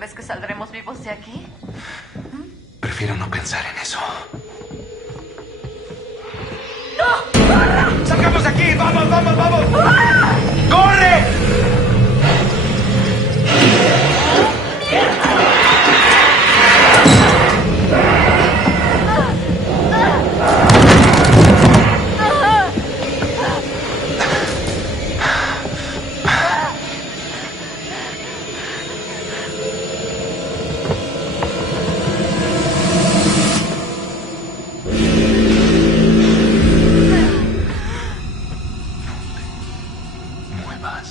¿Crees que saldremos vivos de aquí? Prefiero no pensar en eso. ¡No! ¡Corra! ¡Salgamos de aquí! ¡Vamos, vamos, vamos! ¡Corre! Muevas.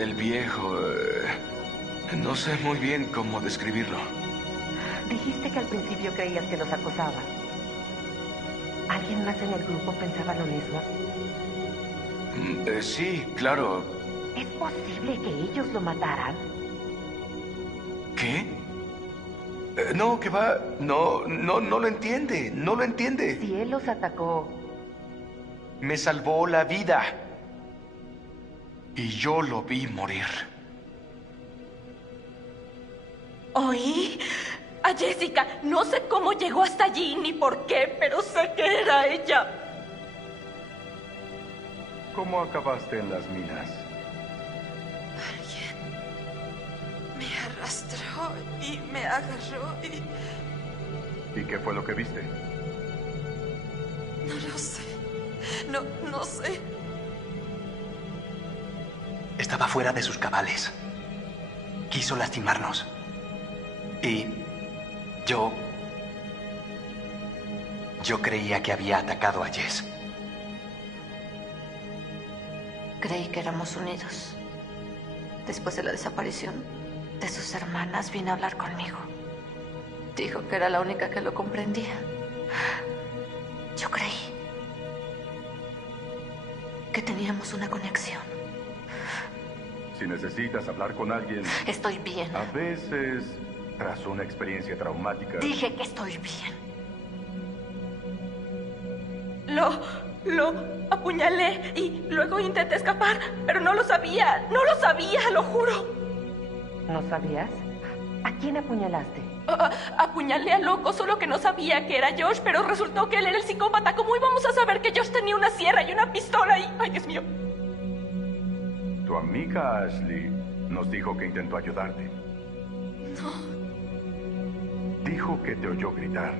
El viejo... no sé muy bien cómo describirlo. Dijiste que al principio creías que los acosaba. ¿Alguien más en el grupo pensaba lo mismo? Sí, claro. ¿Es posible que ellos lo mataran? ¿Qué? No, que va... No lo entiende. No lo entiende. Si él los atacó, Me salvó la vida. Y yo lo vi morir. Oí a Jessica. No sé cómo llegó hasta allí ni por qué, pero sé que era ella. ¿Cómo acabaste en las minas? Alguien me arrastró y me agarró y... ¿Y qué fue lo que viste? No lo sé. No sé. Estaba fuera de sus cabales. Quiso lastimarnos. Y yo creía que había atacado a Jess. Creí que éramos unidos. Después de la desaparición de sus hermanas, vino a hablar conmigo. Dijo que era la única que lo comprendía. Yo creí que teníamos una conexión. Si necesitas hablar con alguien, Estoy bien. a veces, tras una experiencia traumática... Dije que estoy bien. Lo apuñalé y luego intenté escapar, pero no lo sabía, lo juro. ¿no sabías? ¿A quién apuñalaste? Apuñalé a Loco, solo que no sabía que era Josh, pero resultó que él era el psicópata. ¿Cómo íbamos a saber que Josh tenía una sierra y una pistola y... ¡Ay, Dios mío! Tu amiga Ashley nos dijo que intentó ayudarte. No, Dijo que te oyó gritar.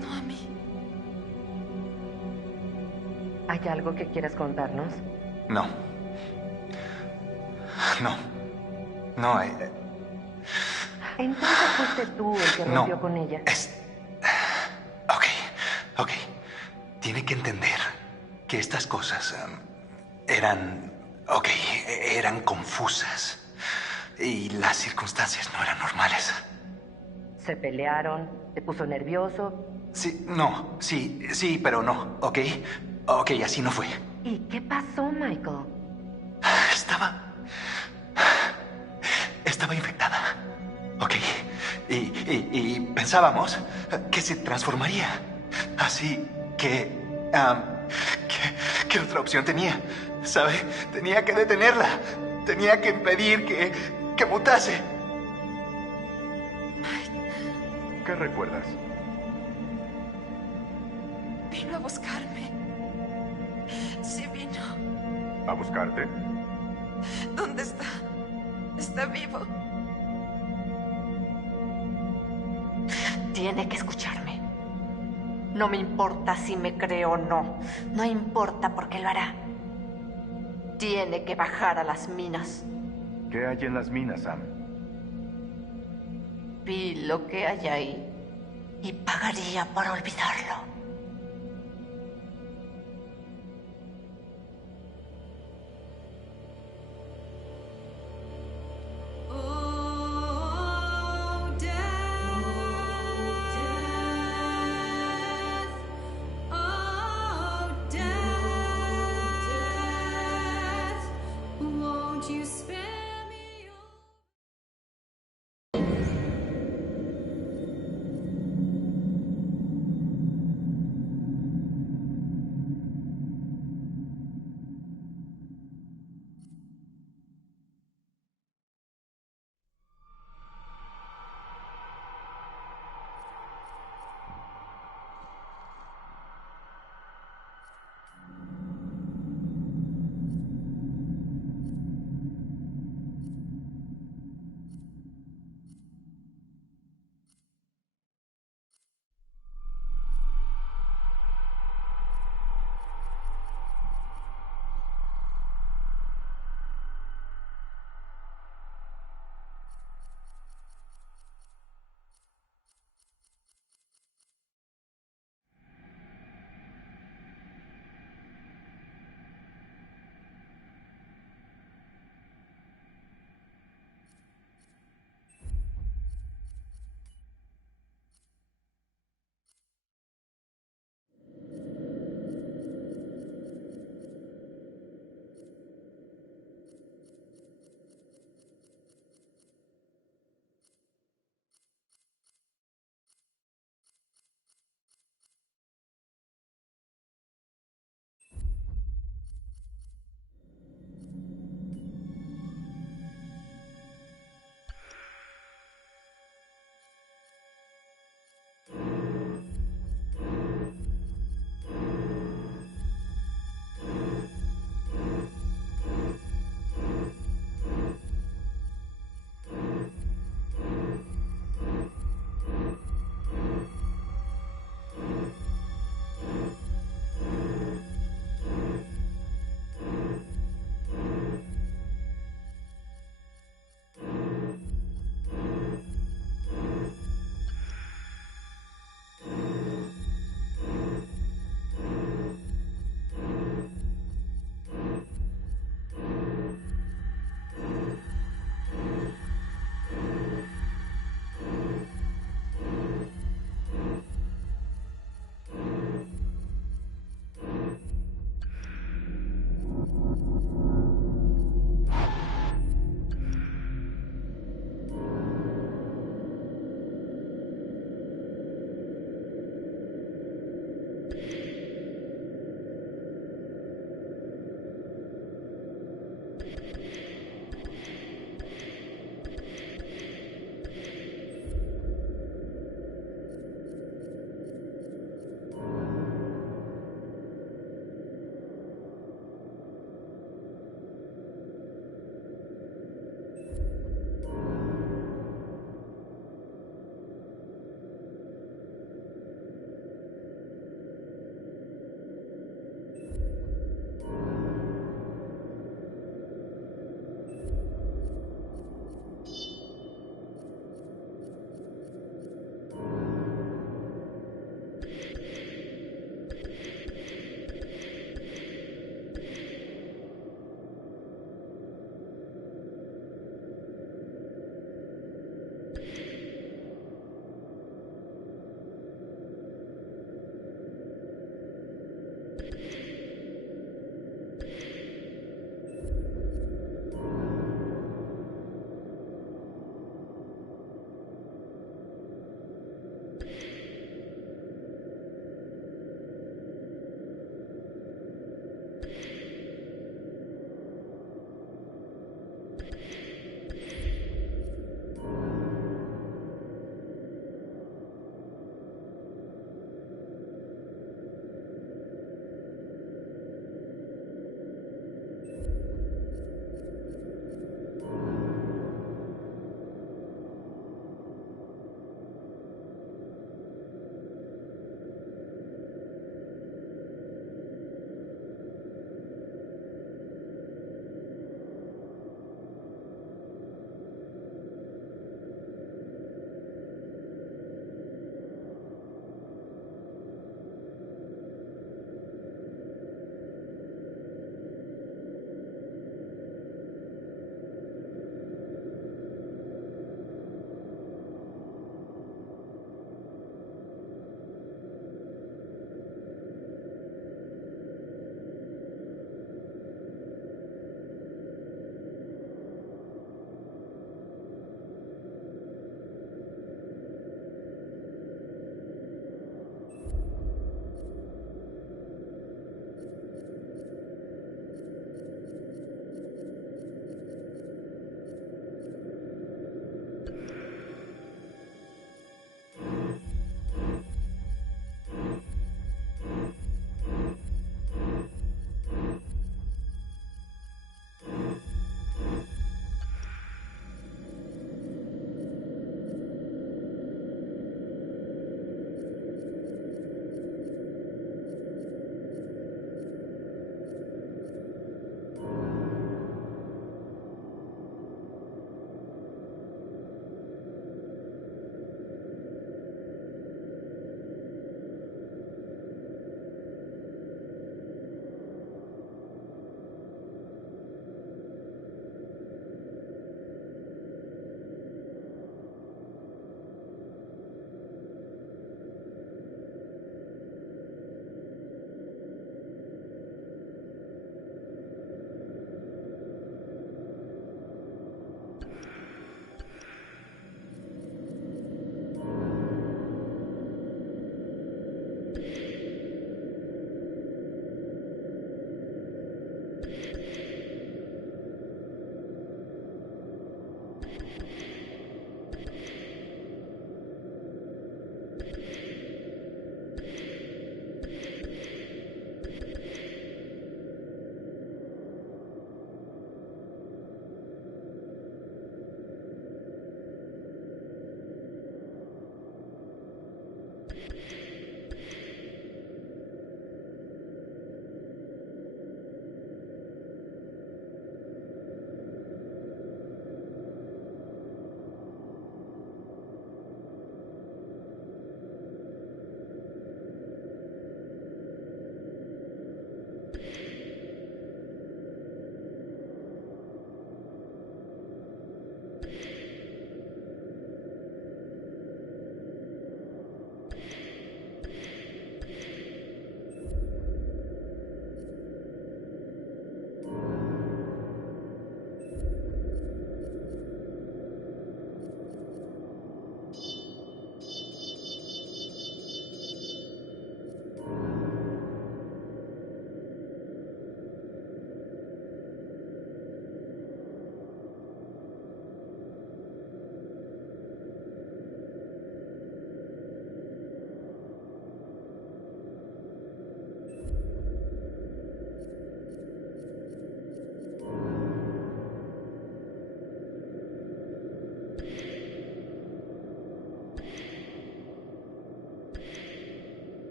no a mí. ¿Hay algo que quieras contarnos? No. No, Entonces fuiste tú el que no. rompió con ella. Ok. Tiene que entender que estas cosas eran confusas. Y las circunstancias no eran normales. Se pelearon, te puso nervioso. Sí, pero no, ¿ok? Ok, así no fue. ¿Y qué pasó, Michael? Estaba infectada, ¿ok? Y pensábamos que se transformaría. Así que ¿qué otra opción tenía? ¿Sabe? Tenía que detenerla. Tenía que impedir que mutase. ¿Qué recuerdas? Vino a buscarme. Sí vino. ¿A buscarte? ¿Dónde está? ¿Está vivo? Tiene que escucharme. No me importa si me cree o no. No importa porque lo hará. Tiene que bajar a las minas. ¿Qué hay en las minas, Sam? Vi lo que hay ahí y pagaría por olvidarlo.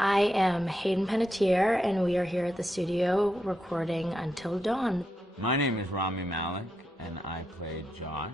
I am Hayden Panettiere, and we are here at the studio recording Until Dawn. My name is Rami Malek, and I play Josh.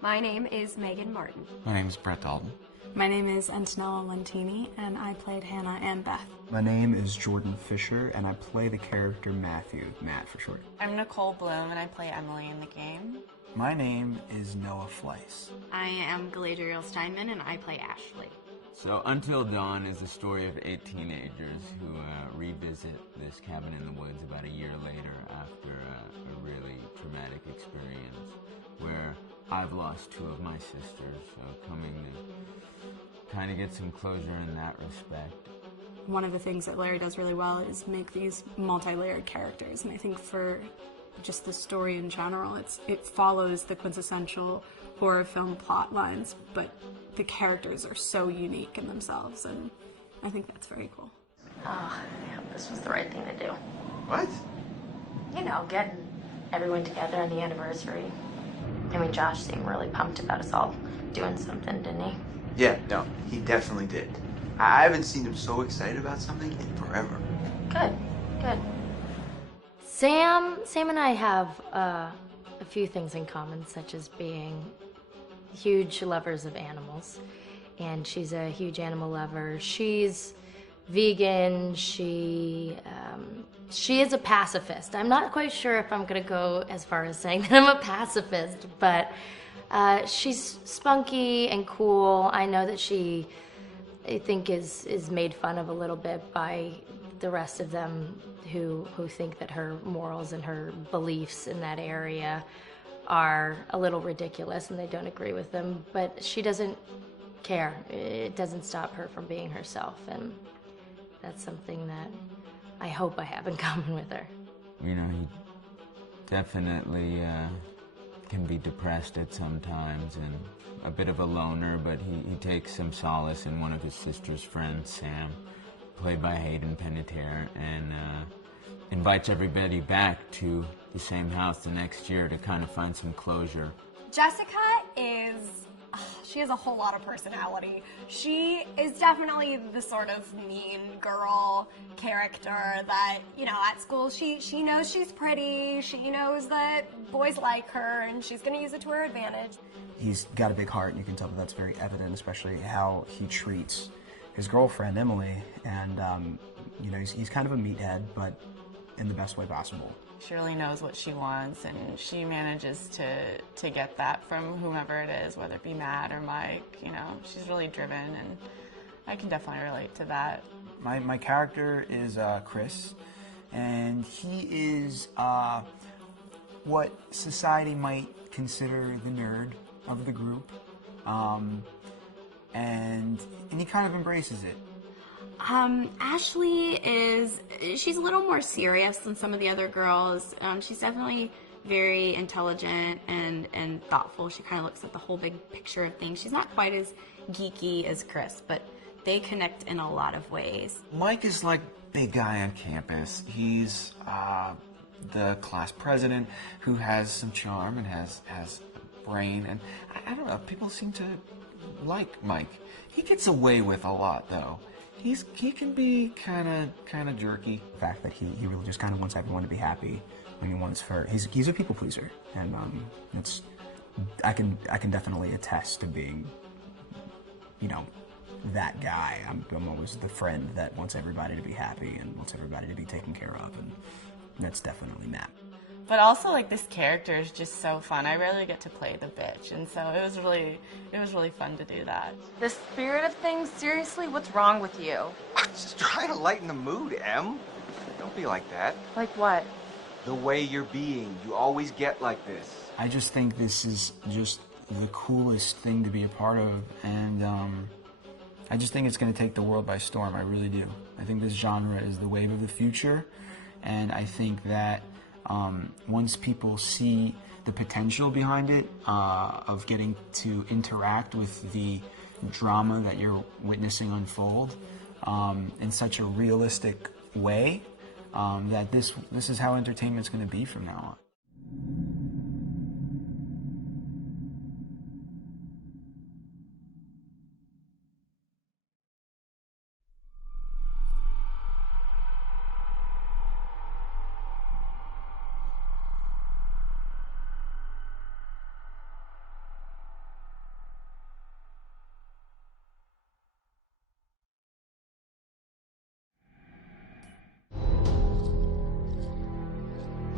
My name is Megan Martin. My name is Brett Dalton. My name is Antonella Lentini, and I played Hannah and Beth. My name is Jordan Fisher, and I play the character Matthew, Matt for short. I'm Nicole Bloom, and I play Emily in the game. My name is Noah Fleiss. I am Galadriel Steinman, and I play Ashley. So Until Dawn is the story of 8 teenagers who revisit this cabin in the woods about a year later after a really traumatic experience where I've lost 2 of my sisters, so coming to kind of get some closure in that respect. One of the things that Larry does really well is make these multi-layered characters, and I think for just the story in general, it follows the quintessential horror film plot lines, but the characters are so unique in themselves, and I think that's very cool. Oh, yeah, this was the right thing to do. What? You know, getting everyone together on the anniversary. I mean, Josh seemed really pumped about us all doing something, didn't he? Yeah, no, he definitely did. I haven't seen him so excited about something in forever. Good, good. Sam and I have a few things in common, such as being huge lovers of animals, and she's a huge animal lover. She's vegan. She is a pacifist. I'm not quite sure if I'm gonna go as far as saying that I'm a pacifist, but she's spunky and cool. I know that she, I think, is made fun of a little bit by the rest of them who think that her morals and her beliefs in that area are a little ridiculous and they don't agree with them, but she doesn't care. It doesn't stop her from being herself, and that's something that I hope I have in common with her. You know, he definitely can be depressed at some times and a bit of a loner, but he takes some solace in one of his sister's friends, Sam, played by Hayden Panettiere, and invites everybody back to the same house the next year to kind of find some closure. Jessica she has a whole lot of personality. She is definitely the sort of mean girl character that, you know, at school she knows she's pretty, she knows that boys like her, and she's going to use it to her advantage. He's got a big heart, and you can tell that that's very evident, especially how he treats his girlfriend, Emily, and, you know, he's kind of a meathead, but in the best way possible. She really knows what she wants, and she manages to get that from whomever it is, whether it be Matt or Mike. You know, she's really driven, and I can definitely relate to that. My character is Chris, and he is what society might consider the nerd of the group, and he kind of embraces it. Ashley she's a little more serious than some of the other girls. She's definitely very intelligent and thoughtful. She kind of looks at the whole big picture of things. She's not quite as geeky as Chris, but they connect in a lot of ways. Mike is like big guy on campus. He's the class president who has some charm and has brain, and I don't know, people seem to like Mike. He gets away with a lot, though. He can be kind of jerky. The fact that he really just kind of wants everyone to be happy. When he wants he's a people pleaser, and I can definitely attest to being, you know, that guy. I'm always the friend that wants everybody to be happy and wants everybody to be taken care of, and that's definitely Matt. But also, like, this character is just so fun. I rarely get to play the bitch, and so it was really fun to do that. The spirit of things, seriously, what's wrong with you? I'm just trying to lighten the mood, Em. Don't be like that. Like what? The way you're being. You always get like this. I just think this is just the coolest thing to be a part of, and I just think it's going to take the world by storm. I really do. I think this genre is the wave of the future, and I think that once people see the potential behind it, of getting to interact with the drama that you're witnessing unfold in such a realistic way, that this is how entertainment's going to be from now on.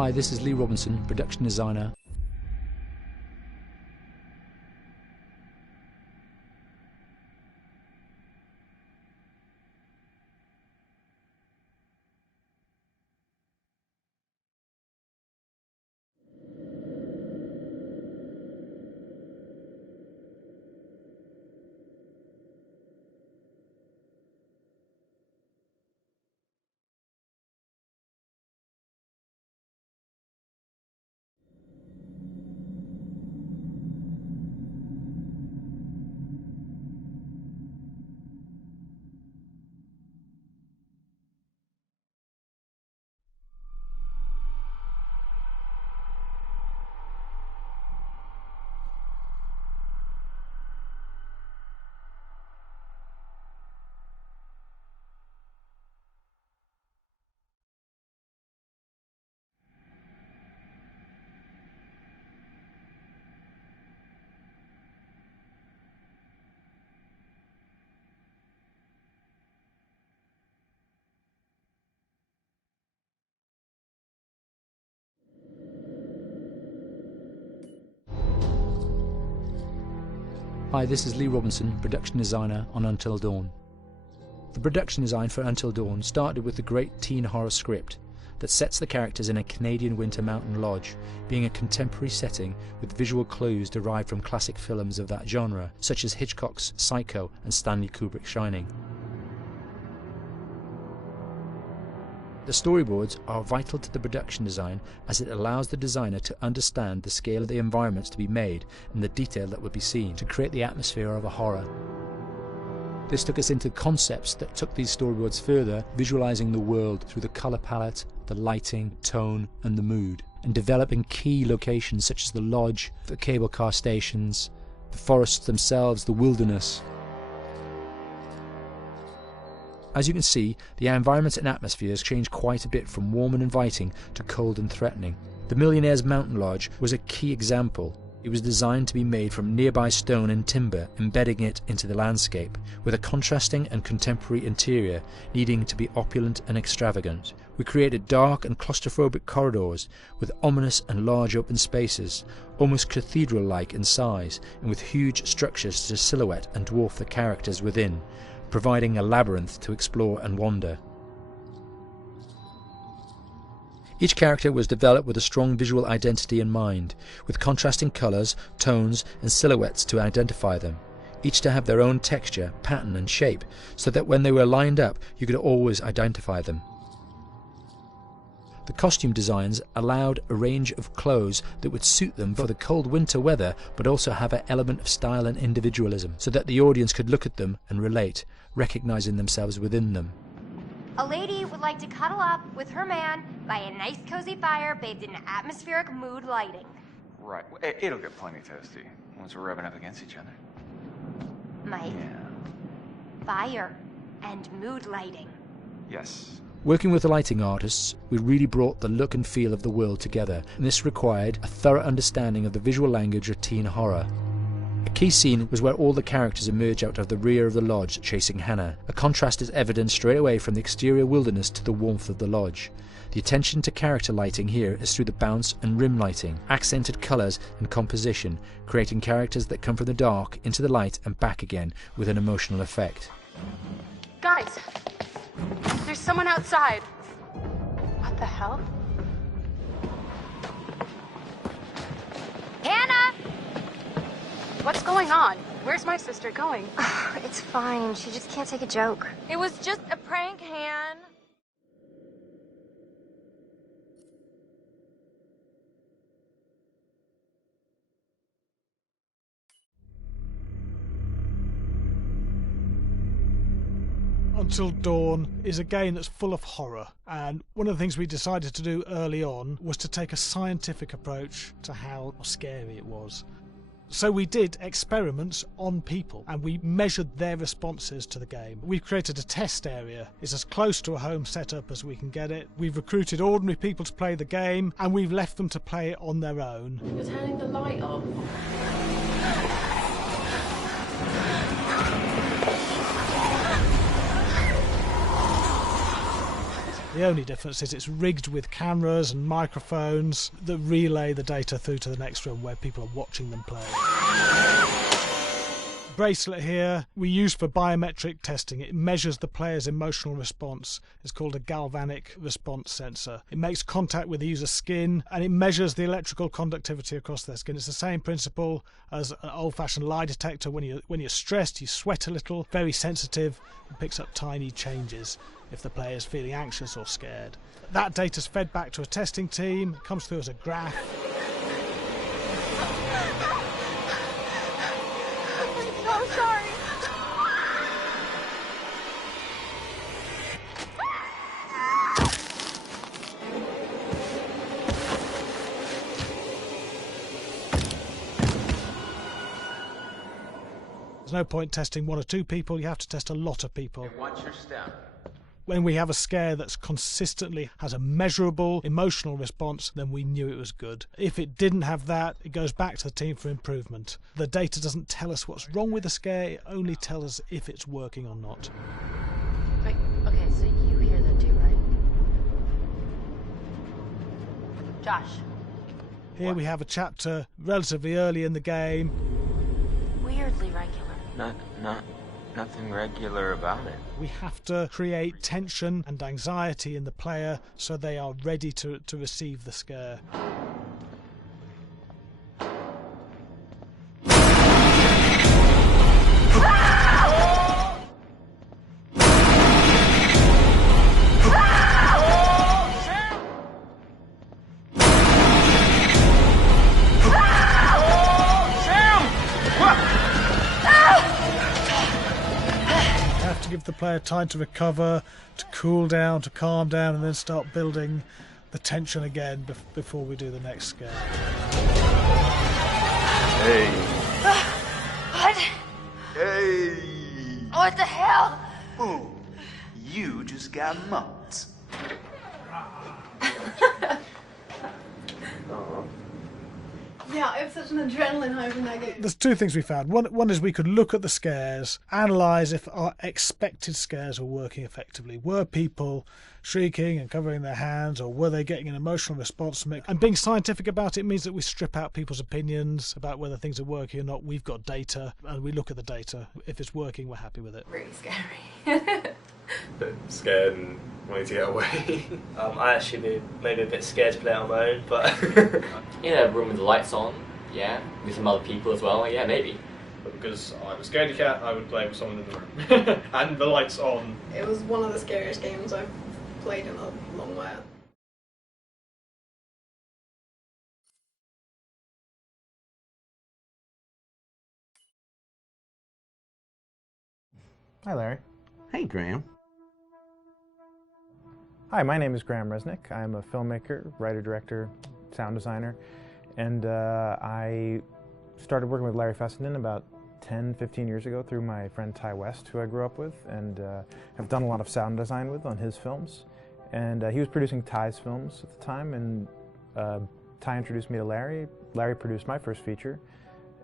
Hi, this is Lee Robinson, production designer. Hi, this is Lee Robinson, production designer on Until Dawn. The production design for Until Dawn started with the great teen horror script that sets the characters in a Canadian winter mountain lodge, being a contemporary setting with visual clues derived from classic films of that genre, such as Hitchcock's Psycho and Stanley Kubrick's Shining. The storyboards are vital to the production design as it allows the designer to understand the scale of the environments to be made and the detail that would be seen to create the atmosphere of a horror. This took us into concepts that took these storyboards further, visualizing the world through the color palette, the lighting, tone and the mood, and developing key locations such as the lodge, the cable car stations, the forests themselves, the wilderness. As you can see, the environments and atmospheres change quite a bit from warm and inviting to cold and threatening. The Millionaire's Mountain Lodge was a key example. It was designed to be made from nearby stone and timber, embedding it into the landscape, with a contrasting and contemporary interior needing to be opulent and extravagant. We created dark and claustrophobic corridors with ominous and large open spaces, almost cathedral-like in size, and with huge structures to silhouette and dwarf the characters within, providing a labyrinth to explore and wander. Each character was developed with a strong visual identity in mind, with contrasting colours, tones and silhouettes to identify them, each to have their own texture, pattern and shape, so that when they were lined up you could always identify them. The costume designs allowed a range of clothes that would suit them for the cold winter weather, but also have an element of style and individualism, so that the audience could look at them and relate, recognizing themselves within them. A lady would like to cuddle up with her man by a nice cozy fire bathed in atmospheric mood lighting. Right. It'll get plenty toasty once we're rubbing up against each other. Mike. Yeah. Fire and mood lighting. Yes. Working with the lighting artists, we really brought the look and feel of the world together, and this required a thorough understanding of the visual language of teen horror. A key scene was where all the characters emerge out of the rear of the lodge chasing Hannah. A contrast is evident straight away from the exterior wilderness to the warmth of the lodge. The attention to character lighting here is through the bounce and rim lighting, accented colours and composition, creating characters that come from the dark into the light and back again with an emotional effect. Guys, there's someone outside. What the hell? Hannah! What's going on? Where's my sister going? It's fine. She just can't take a joke. It was just a prank, Han. Until Dawn is a game that's full of horror, and one of the things we decided to do early on was to take a scientific approach to how scary it was. So we did experiments on people and we measured their responses to the game. We've created a test area. It's as close to a home setup as we can get it. We've recruited ordinary people to play the game and we've left them to play it on their own. You're turning the light off. The only difference is it's rigged with cameras and microphones that relay the data through to the next room where people are watching them play. Bracelet here we use for biometric testing. It measures the player's emotional response. It's called a galvanic response sensor. It makes contact with the user's skin and it measures the electrical conductivity across their skin. It's the same principle as an old-fashioned lie detector. When you're stressed, you sweat a little, very sensitive, and picks up tiny changes if the player is feeling anxious or scared. That data's fed back to a testing team, it comes through as a graph. I'm so sorry. There's no point testing one or two people, you have to test a lot of people. And what's your step? When we have a scare that's consistently has a measurable emotional response, then we knew it was good. If it didn't have that, it goes back to the team for improvement. The data doesn't tell us what's wrong with the scare, it only tells us if it's working or not. Wait, okay, so you hear that too, right? Josh. Here we have a chapter relatively early in the game. Weirdly regular. Nothing regular about it. We have to create tension and anxiety in the player so they are ready to receive the scare. Give the player time to recover, to cool down, to calm down, and then start building the tension again before we do the next scare. Hey. What? Hey. What the hell? Ooh, you just got mugged. Yeah, I have such an adrenaline high from that game. There's two things we found. One is we could look at the scares, analyse if our expected scares were working effectively. Were people shrieking and covering their hands, or were they getting an emotional response from it? And being scientific about it means that we strip out people's opinions about whether things are working or not. We've got data, and we look at the data. If it's working, we're happy with it. Really scary. Bit scared and wanting to get away. I actually maybe a bit scared to play it on my own, but in a room with the lights on, yeah, with some other people as well, yeah, maybe. But because I'm a scaredy cat, I would play with someone in the room and the lights on. It was one of the scariest games I've played in a long while. Hi, Larry. Hey, Graham. Hi, my name is Graham Resnick. I'm a filmmaker, writer, director, sound designer, and I started working with Larry Fessenden about 10, 15 years ago through my friend Ty West, who I grew up with, and have done a lot of sound design with on his films. And he was producing Ty's films at the time, and Ty introduced me to Larry. Larry produced my first feature,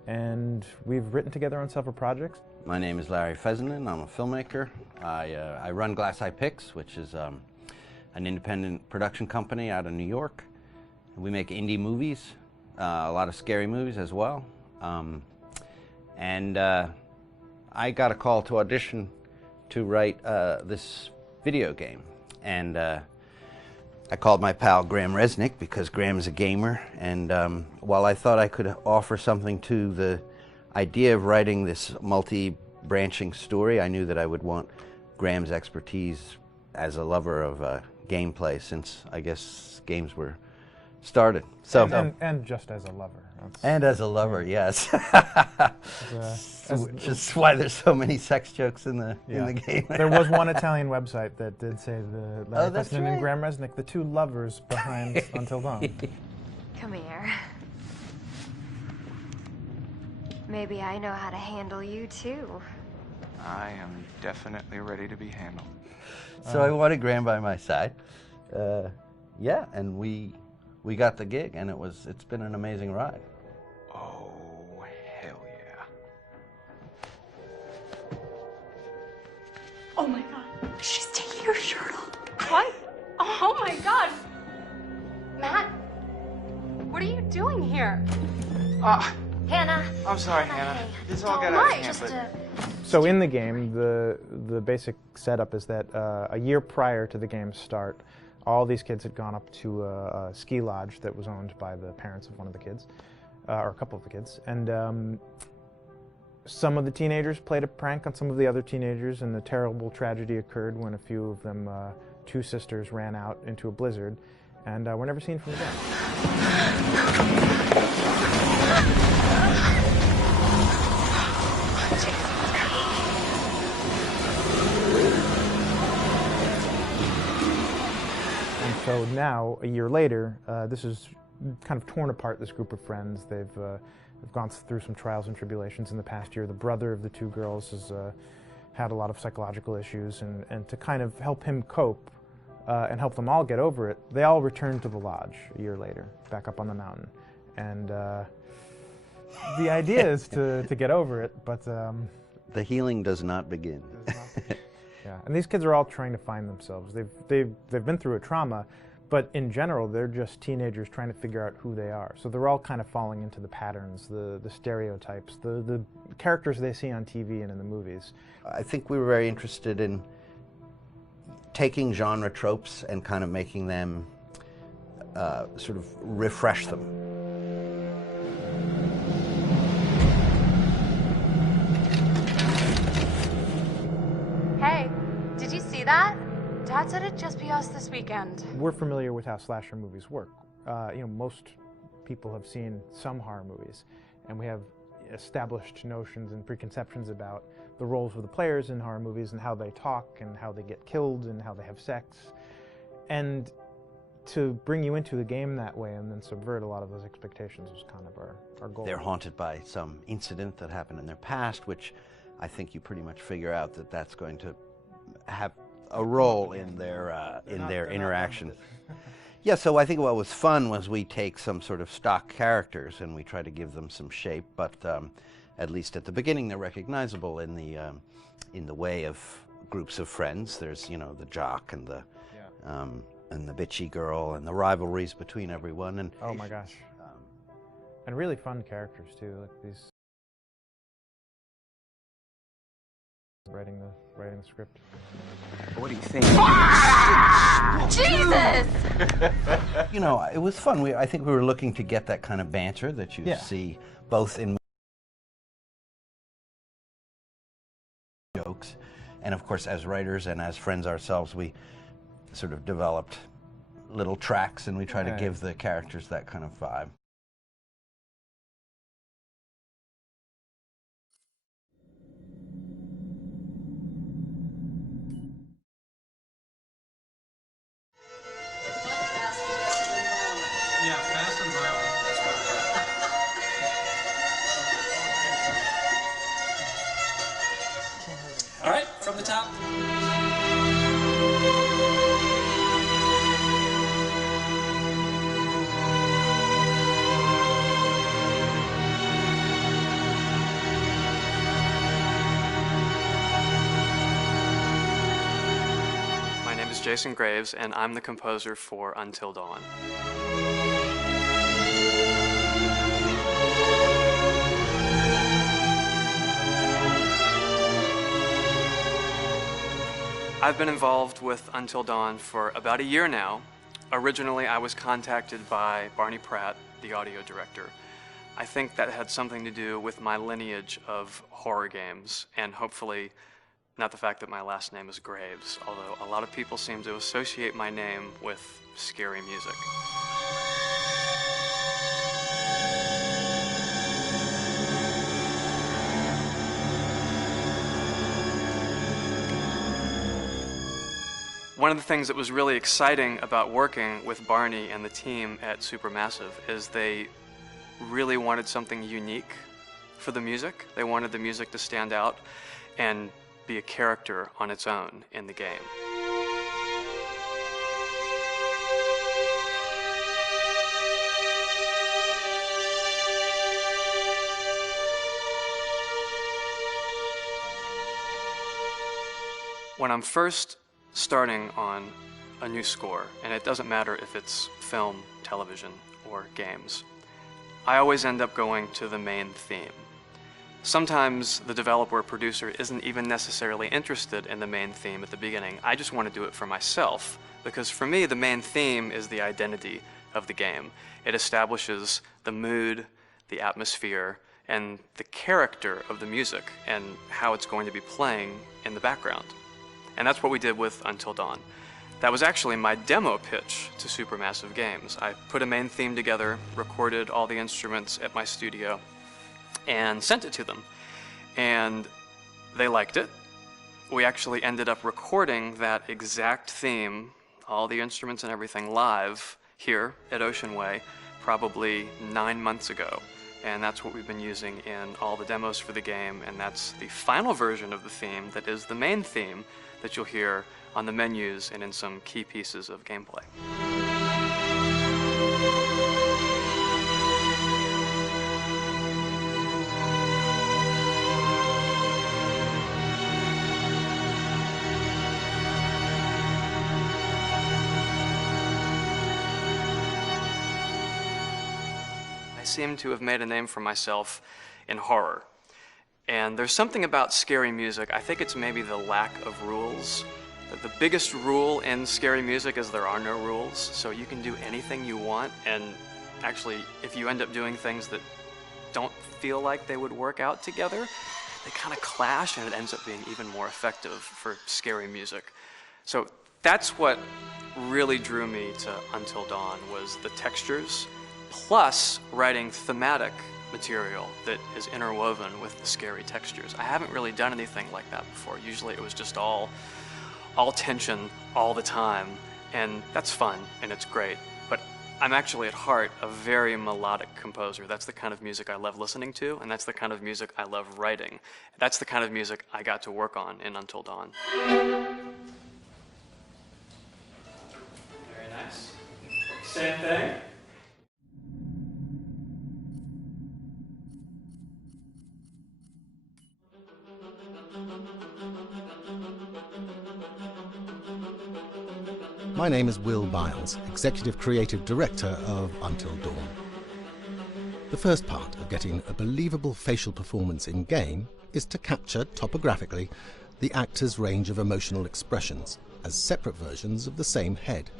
and we've written together on several projects. My name is Larry Fessenden. I'm a filmmaker. I run Glass Eye Pix, which is an independent production company out of New York. We make indie movies, a lot of scary movies as well. And I got a call to audition to write this video game. And I called my pal Graham Resnick because Graham's a gamer. And while I thought I could offer something to the idea of writing this multi-branching story, I knew that I would want Graham's expertise as a lover of gameplay, since I guess games were started. So and just as a lover. And as a lover, yes. Which is why there's so many sex jokes in the game. There was one Italian website that did say the Larry Fessenden right. and Graham Resnick, the two lovers behind Until Dawn. Come here. Maybe I know how to handle you too. I am definitely ready to be handled. So I wanted Graham by my side. Yeah, and we got the gig, and it's been an amazing ride. Oh, hell yeah. Oh my god, she's taking her shirt off. What? Oh Oh my god! Matt, what are you doing here? Hannah. I'm sorry, Hannah. This all got out of hand, but... So in the game, the basic setup is that a year prior to the game's start, all these kids had gone up to a ski lodge that was owned by the parents of one of the kids, or a couple of the kids, and some of the teenagers played a prank on some of the other teenagers, and a terrible tragedy occurred when a few of them, two sisters, ran out into a blizzard, and were never seen from again. And so now, a year later, this is kind of torn apart, this group of friends. They've gone through some trials and tribulations in the past year. The brother of the two girls has had a lot of psychological issues, and to kind of help him cope and help them all get over it, they all returned to the lodge a year later, back up on the mountain. And the idea is to get over it, but... the healing does not begin. Yeah, and these kids are all trying to find themselves. They've been through a trauma, but in general, they're just teenagers trying to figure out who they are. So they're all kind of falling into the patterns, the stereotypes, the characters they see on TV and in the movies. I think we were very interested in taking genre tropes and kind of making them sort of refresh them. Hey, did you see that? Dad said it'd just be us this weekend. We're familiar with how slasher movies work. Most people have seen some horror movies, and we have established notions and preconceptions about the roles of the players in horror movies and how they talk and how they get killed and how they have sex. And to bring you into the game that way and then subvert a lot of those expectations was kind of our goal. They're haunted by some incident that happened in their past, which I think you pretty much figure out that that's going to have a role in their interaction. Yeah, so I think what was fun was we take some sort of stock characters and we try to give them some shape, but at least at the beginning they're recognizable in the way of groups of friends. There's the jock and the bitchy girl and the rivalries between everyone. And oh my gosh, and really fun characters too, like these. Writing the script. What do you think? Jesus! It was fun. I think we were looking to get that kind of banter that you see both in jokes, and of course as writers and as friends ourselves, we sort of developed little tracks and we try to give the characters that kind of vibe. Yeah, fast and violent. That's what all right, from the top. My name is Jason Graves, and I'm the composer for Until Dawn. I've been involved with Until Dawn for about a year now. Originally, I was contacted by Barney Pratt, the audio director. I think that had something to do with my lineage of horror games, and hopefully not the fact that my last name is Graves, although a lot of people seem to associate my name with scary music. One of the things that was really exciting about working with Barney and the team at Supermassive is they really wanted something unique for the music. They wanted the music to stand out and be a character on its own in the game. When I'm first starting on a new score, and it doesn't matter if it's film, television, or games, I always end up going to the main theme. Sometimes the developer or producer isn't even necessarily interested in the main theme at the beginning. I just want to do it for myself, because for me the main theme is the identity of the game. It establishes the mood, the atmosphere, and the character of the music and how it's going to be playing in the background. And that's what we did with Until Dawn. That was actually my demo pitch to Supermassive Games. I put a main theme together, recorded all the instruments at my studio, and sent it to them. And they liked it. We actually ended up recording that exact theme, all the instruments and everything, live here at Ocean Way probably 9 months ago. And that's what we've been using in all the demos for the game, and that's the final version of the theme that is the main theme that you'll hear on the menus and in some key pieces of gameplay. I seem to have made a name for myself in horror. And there's something about scary music, I think it's maybe the lack of rules. The biggest rule in scary music is there are no rules, so you can do anything you want, and actually, if you end up doing things that don't feel like they would work out together, they kind of clash, and it ends up being even more effective for scary music. So that's what really drew me to Until Dawn, was the textures, plus writing thematic material that is interwoven with the scary textures. I haven't really done anything like that before. Usually it was just all tension all the time, and that's fun and it's great. But I'm actually at heart a very melodic composer. That's the kind of music I love listening to, and that's the kind of music I love writing. That's the kind of music I got to work on in Until Dawn. Very nice. Same thing. My name is Will Biles, Executive Creative Director of Until Dawn. The first part of getting a believable facial performance in-game is to capture, topographically, the actor's range of emotional expressions as separate versions of the same head.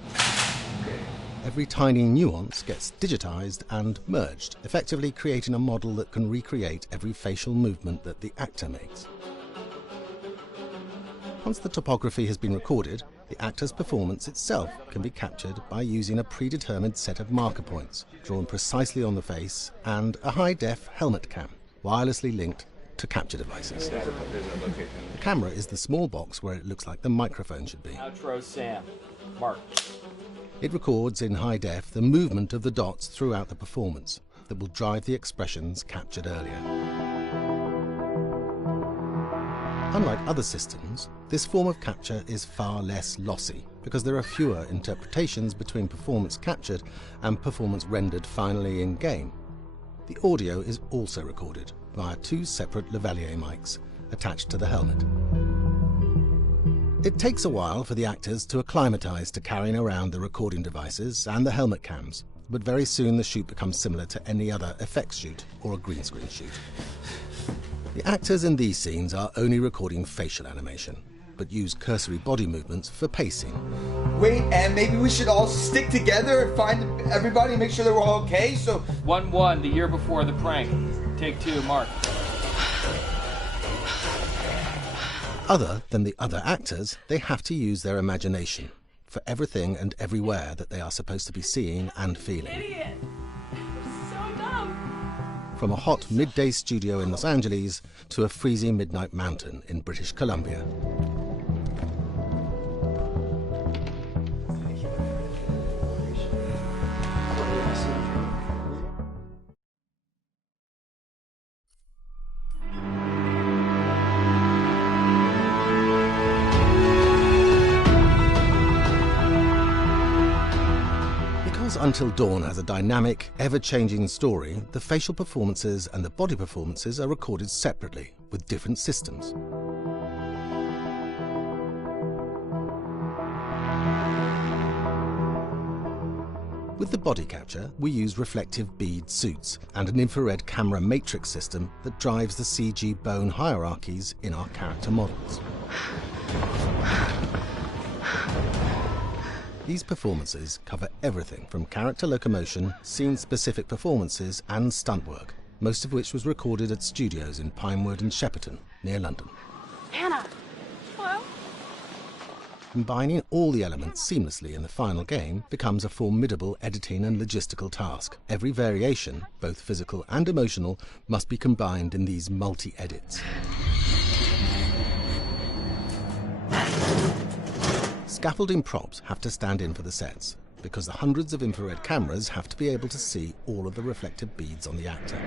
Every tiny nuance gets digitized and merged, effectively creating a model that can recreate every facial movement that the actor makes. Once the topography has been recorded, the actor's performance itself can be captured by using a predetermined set of marker points, drawn precisely on the face, and a high-def helmet cam, wirelessly linked to capture devices. The camera is the small box where it looks like the microphone should be. Outro Sam. Mark. It records in high def the movement of the dots throughout the performance that will drive the expressions captured earlier. Unlike other systems, this form of capture is far less lossy because there are fewer interpretations between performance captured and performance rendered finally in-game. The audio is also recorded via two separate lavalier mics attached to the helmet. It takes a while for the actors to acclimatise to carrying around the recording devices and the helmet cams, but very soon the shoot becomes similar to any other effects shoot or a green screen shoot. The actors in these scenes are only recording facial animation, but use cursory body movements for pacing. Wait, and maybe we should all stick together and find everybody and make sure they're all okay, so... 1-1, the year before the prank. Take 2, Mark. Other than the other actors, they have to use their imagination for everything and everywhere that they are supposed to be seeing and feeling. Idiot. So dumb. From a hot midday studio in Los Angeles to a freezing midnight mountain in British Columbia. Until Dawn has a dynamic, ever-changing story, the facial performances and the body performances are recorded separately, with different systems. With the body capture, we use reflective bead suits and an infrared camera matrix system that drives the CG bone hierarchies in our character models. These performances cover everything from character locomotion, scene-specific performances and stunt work, most of which was recorded at studios in Pinewood and Shepperton, near London. Hannah! Hello? Combining all the elements seamlessly in the final game becomes a formidable editing and logistical task. Every variation, both physical and emotional, must be combined in these multi-edits. Scaffolding props have to stand in for the sets, because the hundreds of infrared cameras have to be able to see all of the reflective beads on the actor.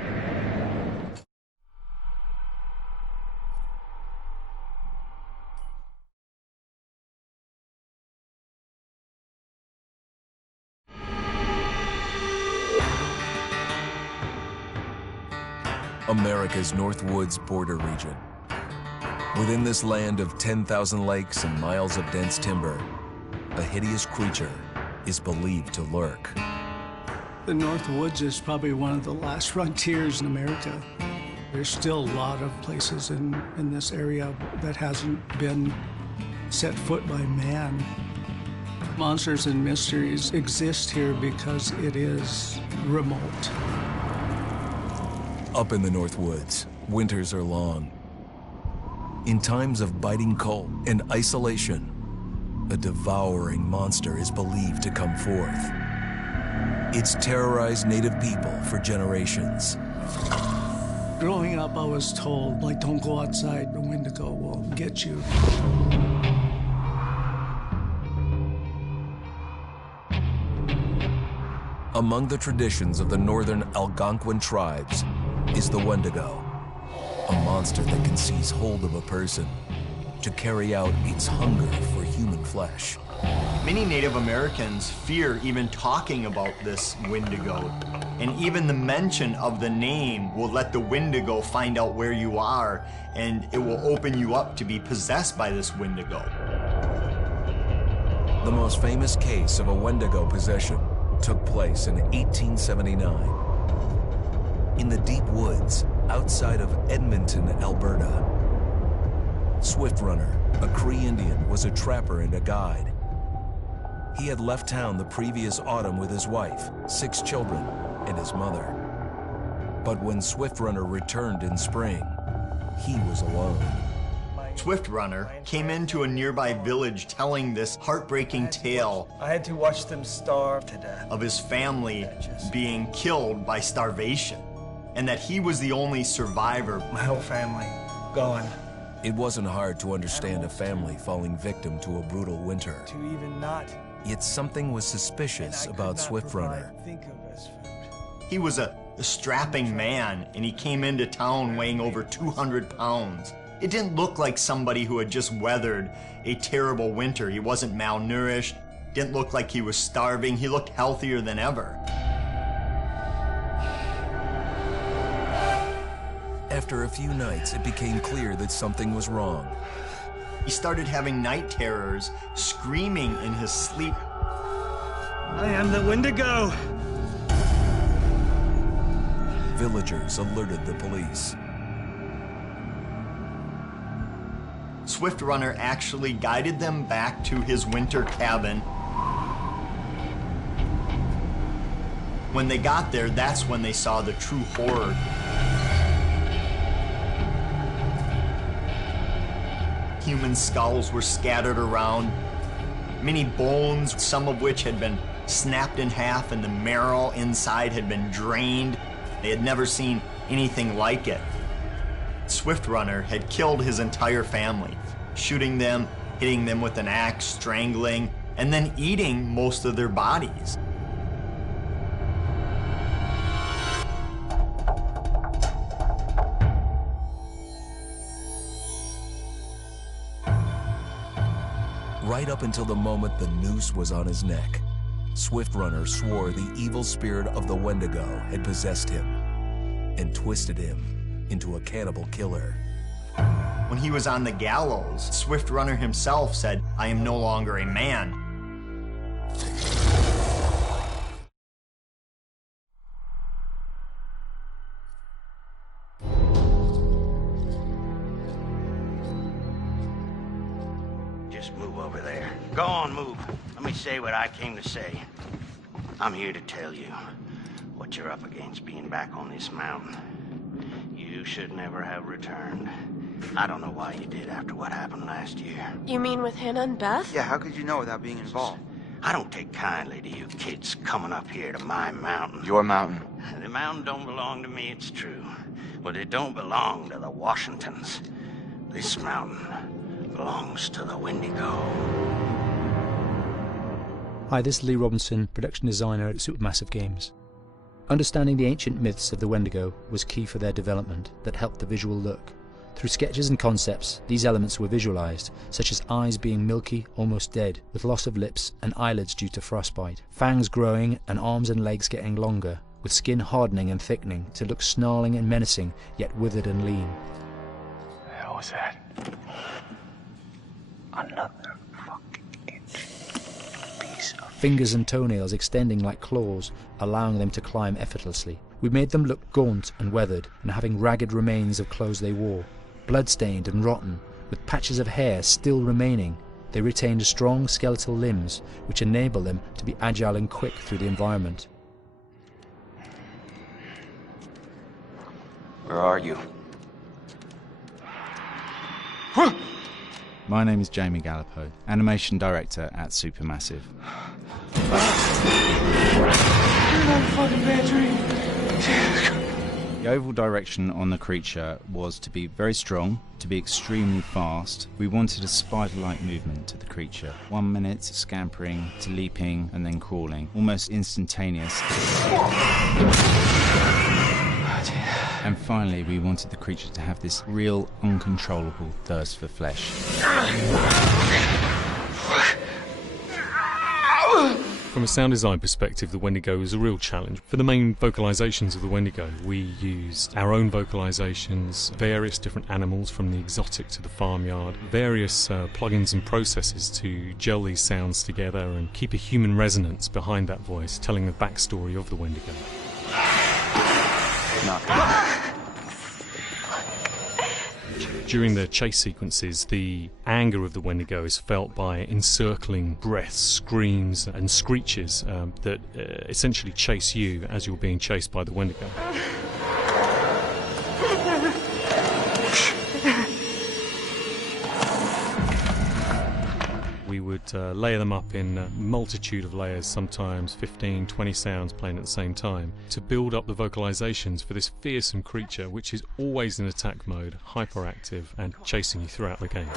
America's North Woods border region. Within this land of 10,000 lakes and miles of dense timber, a hideous creature is believed to lurk. The North Woods is probably one of the last frontiers in America. There's still a lot of places in this area that hasn't been set foot by man. Monsters and mysteries exist here because it is remote. Up in the North Woods, winters are long. In times of biting cold and isolation, a devouring monster is believed to come forth. It's terrorized native people for generations. Growing up, I was told, like, don't go outside, the Wendigo will get you. Among the traditions of the northern Algonquin tribes is the Wendigo, a monster that can seize hold of a person to carry out its hunger for human flesh. Many Native Americans fear even talking about this Wendigo, and even the mention of the name will let the Wendigo find out where you are, and it will open you up to be possessed by this Wendigo. The most famous case of a Wendigo possession took place in 1879. In the deep woods outside of Edmonton, Alberta. Swift Runner, a Cree Indian, was a trapper and a guide. He had left town the previous autumn with his wife, 6 children, and his mother. But when Swift Runner returned in spring, he was alone. Swift Runner came into a nearby village telling this heartbreaking tale. I had to watch them starve to death. Of his family being killed by starvation, and that he was the only survivor. My whole family gone. It wasn't hard to understand a family falling victim to a brutal winter. To even not. Yet something was suspicious about Swift Runner. He was a strapping man, and he came into town weighing over 200 pounds. It didn't look like somebody who had just weathered a terrible winter. He wasn't malnourished, didn't look like he was starving. He looked healthier than ever. After a few nights, it became clear that something was wrong. He started having night terrors, screaming in his sleep. I am the Wendigo! Villagers alerted the police. Swift Runner actually guided them back to his winter cabin. When they got there, that's when they saw the true horror. Human skulls were scattered around, many bones, some of which had been snapped in half, and the marrow inside had been drained. They had never seen anything like it. Swift Runner had killed his entire family, shooting them, hitting them with an axe, strangling, and then eating most of their bodies. Right up until the moment the noose was on his neck, Swift Runner swore the evil spirit of the Wendigo had possessed him and twisted him into a cannibal killer. When he was on the gallows, Swift Runner himself said, "I am no longer a man. Move over there. Go on, move. Let me say what I came to say. I'm here to tell you what you're up against being back on this mountain. You should never have returned. I don't know why you did after what happened last year. You mean with Hannah and Beth? Yeah, how could you know without being involved? I don't take kindly to you kids coming up here to my mountain. Your mountain. The mountain don't belong to me, it's true. But it don't belong to the Washingtons. This mountain belongs to the Wendigo. Hi, this is Lee Robinson, production designer at Supermassive Games. Understanding the ancient myths of the Wendigo was key for their development that helped the visual look. Through sketches and concepts, these elements were visualized, such as eyes being milky, almost dead, with loss of lips and eyelids due to frostbite, fangs growing and arms and legs getting longer, with skin hardening and thickening to look snarling and menacing, yet withered and lean. What the hell was that? Another piece of... Fingers and toenails extending like claws, allowing them to climb effortlessly. We made them look gaunt and weathered, and having ragged remains of clothes they wore. Blood-stained and rotten, with patches of hair still remaining, they retained strong skeletal limbs, which enable them to be agile and quick through the environment. Where are you? My name is Jamie Gallipo, animation director at Supermassive. The overall direction on the creature was to be very strong, to be extremely fast. We wanted a spider-like movement to the creature. 1 minute scampering to leaping and then crawling, almost instantaneous. And finally, we wanted the creature to have this real, uncontrollable thirst for flesh. From a sound design perspective, the Wendigo is a real challenge. For the main vocalisations of the Wendigo, we used our own vocalisations, various different animals from the exotic to the farmyard, various plugins and processes to gel these sounds together and keep a human resonance behind that voice, telling the backstory of the Wendigo. During the chase sequences, the anger of the Wendigo is felt by encircling breaths, screams and screeches that essentially chase you as you're being chased by the Wendigo. We would layer them up in a multitude of layers, sometimes 15, 20 sounds playing at the same time, to build up the vocalizations for this fearsome creature which is always in attack mode, hyperactive and chasing you throughout the game.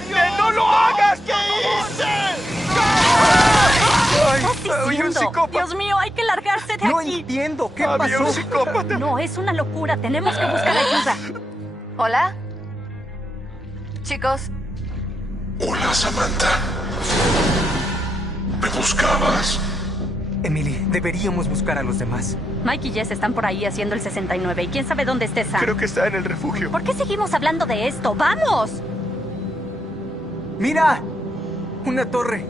¡Detente! ¡No lo hagas! ¿Qué hice? ¿Qué estás diciendo? Dios mío, hay que largarse de No aquí. entiendo. ¿Qué Había pasó? un psicópata. No, es una locura. Tenemos que buscar ayuda. ¿Hola? Chicos, Hola, Samantha. ¿Me buscabas? Emily, deberíamos buscar a los demás. Mike y Jess están por ahí haciendo el 69 y quién sabe dónde esté Sam. Creo que está en el refugio. ¿Por qué seguimos hablando de esto? ¡Vamos! ¡Mira! Una torre.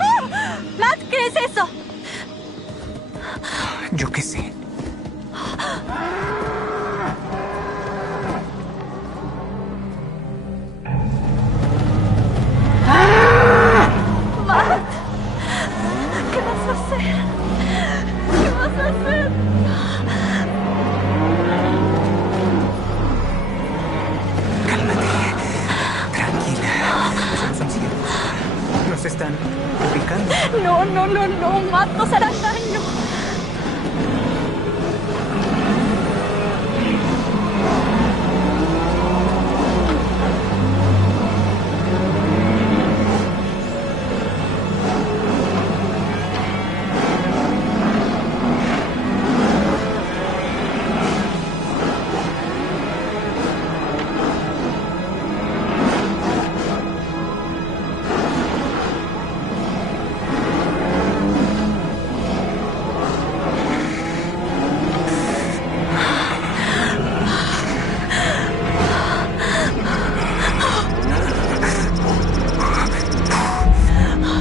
¡Ah! Matt, ¿qué es eso? Yo qué sé. Matt, ¿qué vas a hacer? ¿Qué vas a hacer? Tranquila. Son ciegos. Nos están ubicando. No, Matt, nos hará daño.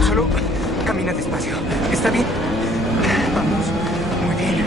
Solo camina despacio. ¿Está bien? Vamos. Muy bien.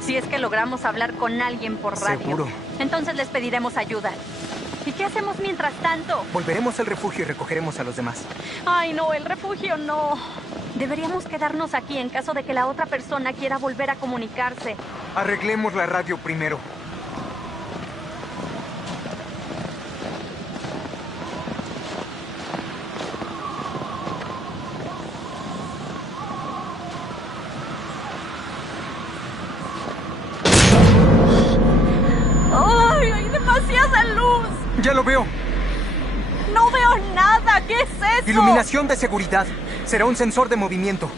Si es que logramos hablar con alguien por radio. Seguro. Entonces les pediremos ayuda. ¿Y qué hacemos mientras tanto? Volveremos al refugio y recogeremos a los demás. Ay, no, el refugio no. Deberíamos quedarnos aquí en caso de que la otra persona quiera volver a comunicarse. Arreglemos la radio primero. ¡Ay, hay demasiada luz! Ya lo veo. No veo nada. ¿Qué es eso? Iluminación de seguridad. Será un sensor de movimiento.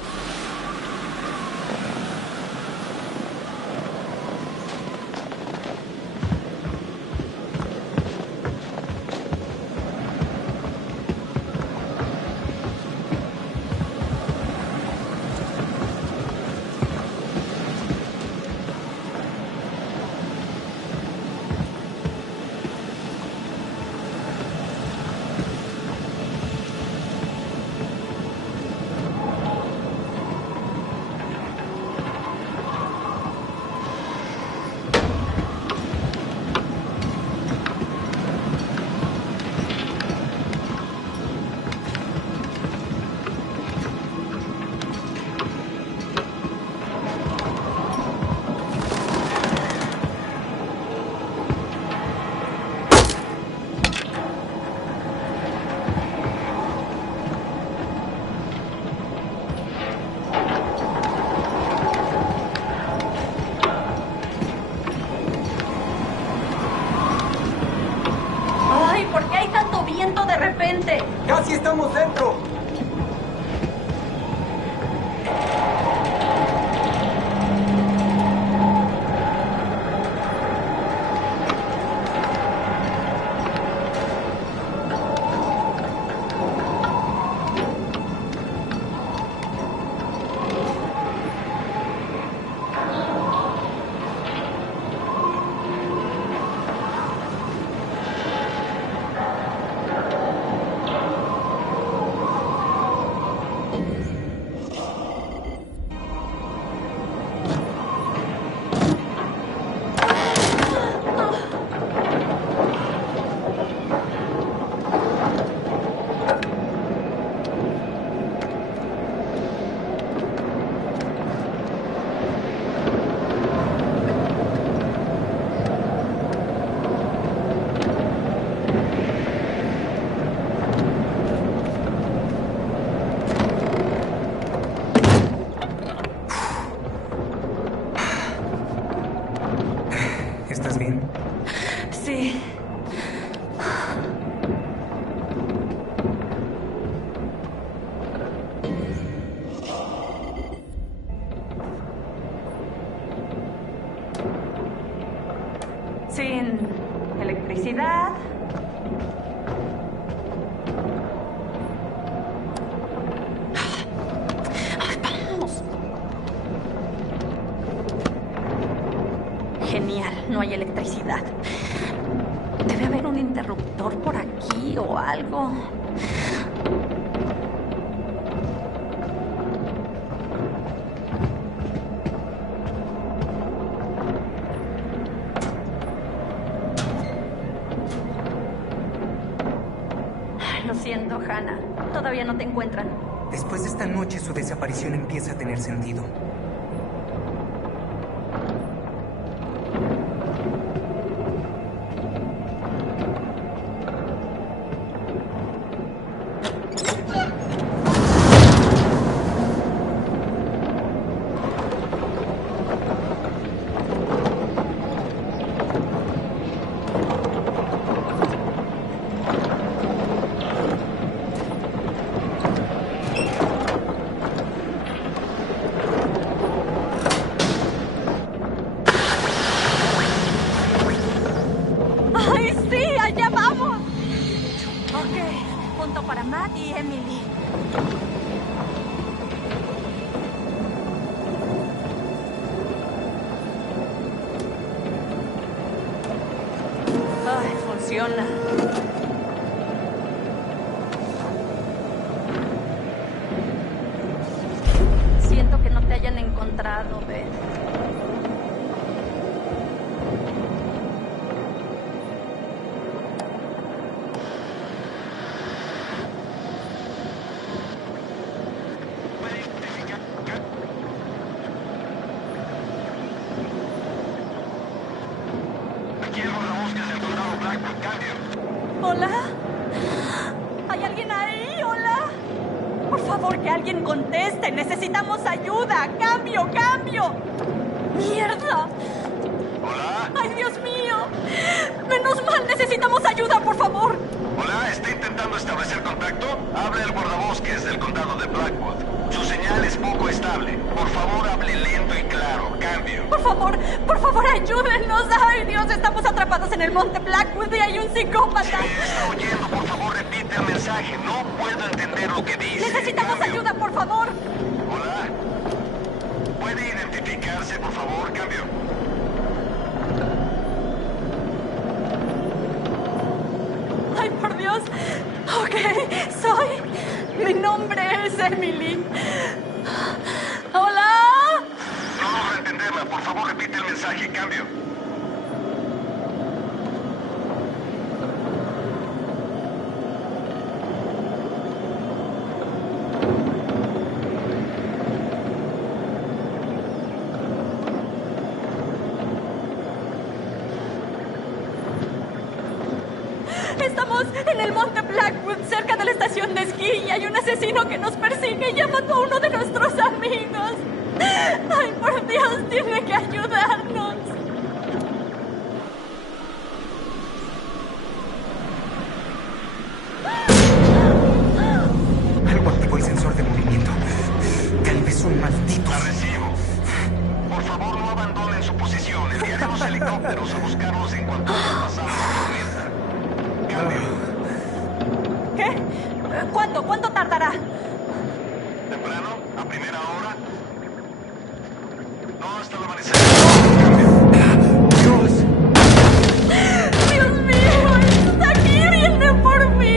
sin electricidad. Vamos. Genial, no hay electricidad. Debe haber un interruptor por aquí o algo. Lo siento, Hannah. Todavía no te encuentran. Después de esta noche, su desaparición empieza a tener sentido. Funciona. Siento que no te hayan encontrado, Beth. ¿Hola? ¿Hay alguien ahí? ¿Hola? Por favor, que alguien conteste. Necesitamos ayuda. ¡Cambio, cambio! ¡Mierda! ¿Hola? ¡Ay, Dios mío! Menos mal, necesitamos ayuda, por favor. Hola, ¿está intentando establecer contacto? Habla el guardabosques del condado de Blackwood. Su señal es poco estable. Por favor, hable lento y claro. Cambio. Por favor, ayúdenos. ¡Ay, Dios! Estamos atrapados en el monte Blackwood y hay un psicópata. Si me está oyendo, por favor, repite el mensaje. No puedo entender lo que dice. Necesitamos ayuda, por favor. Hola. ¿Puede identificarse, por favor? Cambio. ¡Ay, por Dios! Ok, mi nombre es Emily. ¡Hola! No logro entenderla. Por favor, repite el mensaje. Cambio. Estamos en el monte Blackwood, cerca de la estación de esquí, y hay un asesino que nos persigue y ya mató a uno de nuestros amigos. ¡Ay, por Dios! Tiene que ayudarnos. Algo activó el sensor de movimiento. Tal vez un maldito. La recibo. Por favor, no abandonen su posición. Enviaremos helicópteros a buscarlos en cuanto haya pasado la tormenta. Cambio. ¿Qué? ¿Cuánto tardará? ¿Temprano? ¿A primera hora? No, hasta el amanecer. ¡Dios! ¡Dios mío! ¡Está aquí! ¡Viene por mí!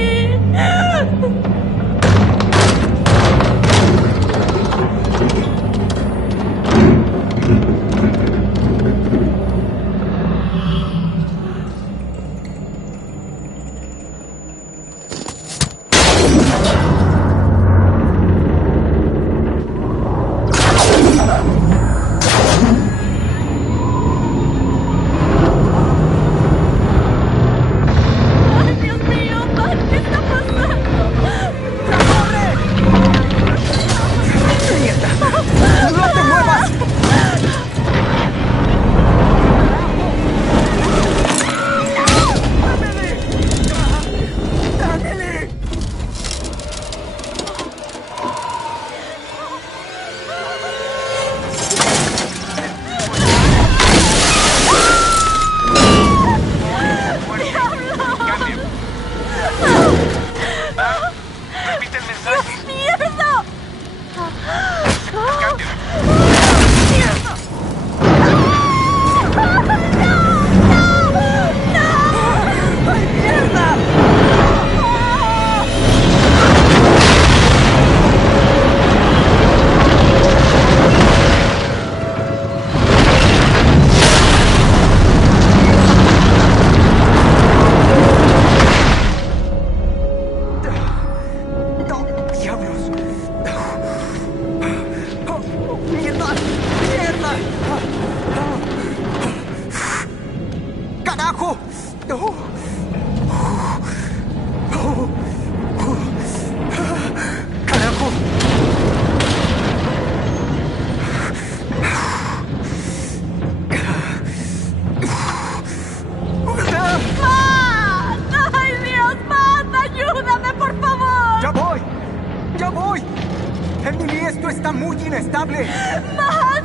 responsable! ¡Matt!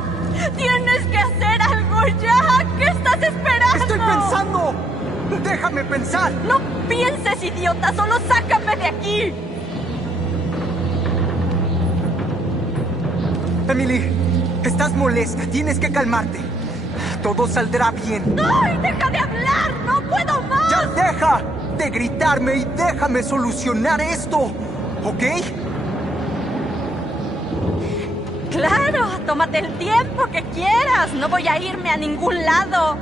¡Tienes que hacer algo ya! ¿Qué estás esperando? ¡Estoy pensando! ¡Déjame pensar! ¡No pienses, idiota! ¡Solo sácame de aquí! Emily, estás molesta. Tienes que calmarte. Todo saldrá bien. ¡Ay, deja de hablar! ¡No puedo más! ¡Ya deja de gritarme y déjame solucionar esto! ¿Ok? ¡Claro! Tómate el tiempo que quieras. No voy a irme a ningún lado.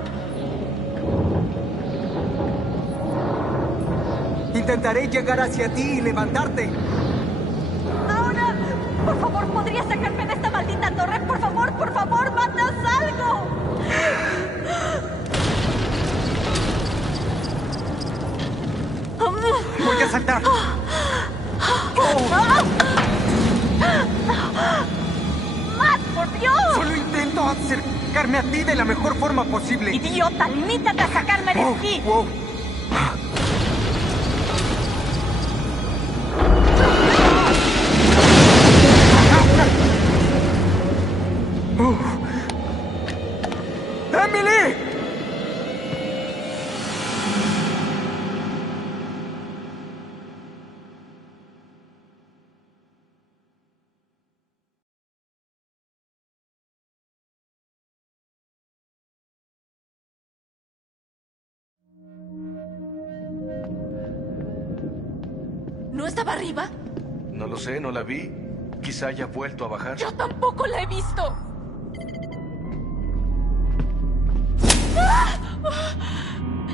Intentaré llegar hacia ti y levantarte. Ahora, por favor, ¿podrías sacarme de esta maldita torre? Por favor, Matt, haz algo. Voy a saltar. ¡Matt, por Dios! Solo intento acercarme a ti de la mejor forma posible. ¡Idiota! ¡Limítate a sacarme de aquí! Wow. ¡Emily! ¿No estaba arriba? No lo sé, no la vi. Quizá haya vuelto a bajar. Yo tampoco la he visto. ¡Ah!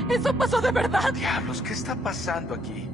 ¿Eso pasó de verdad? Diablos, ¿qué está pasando aquí?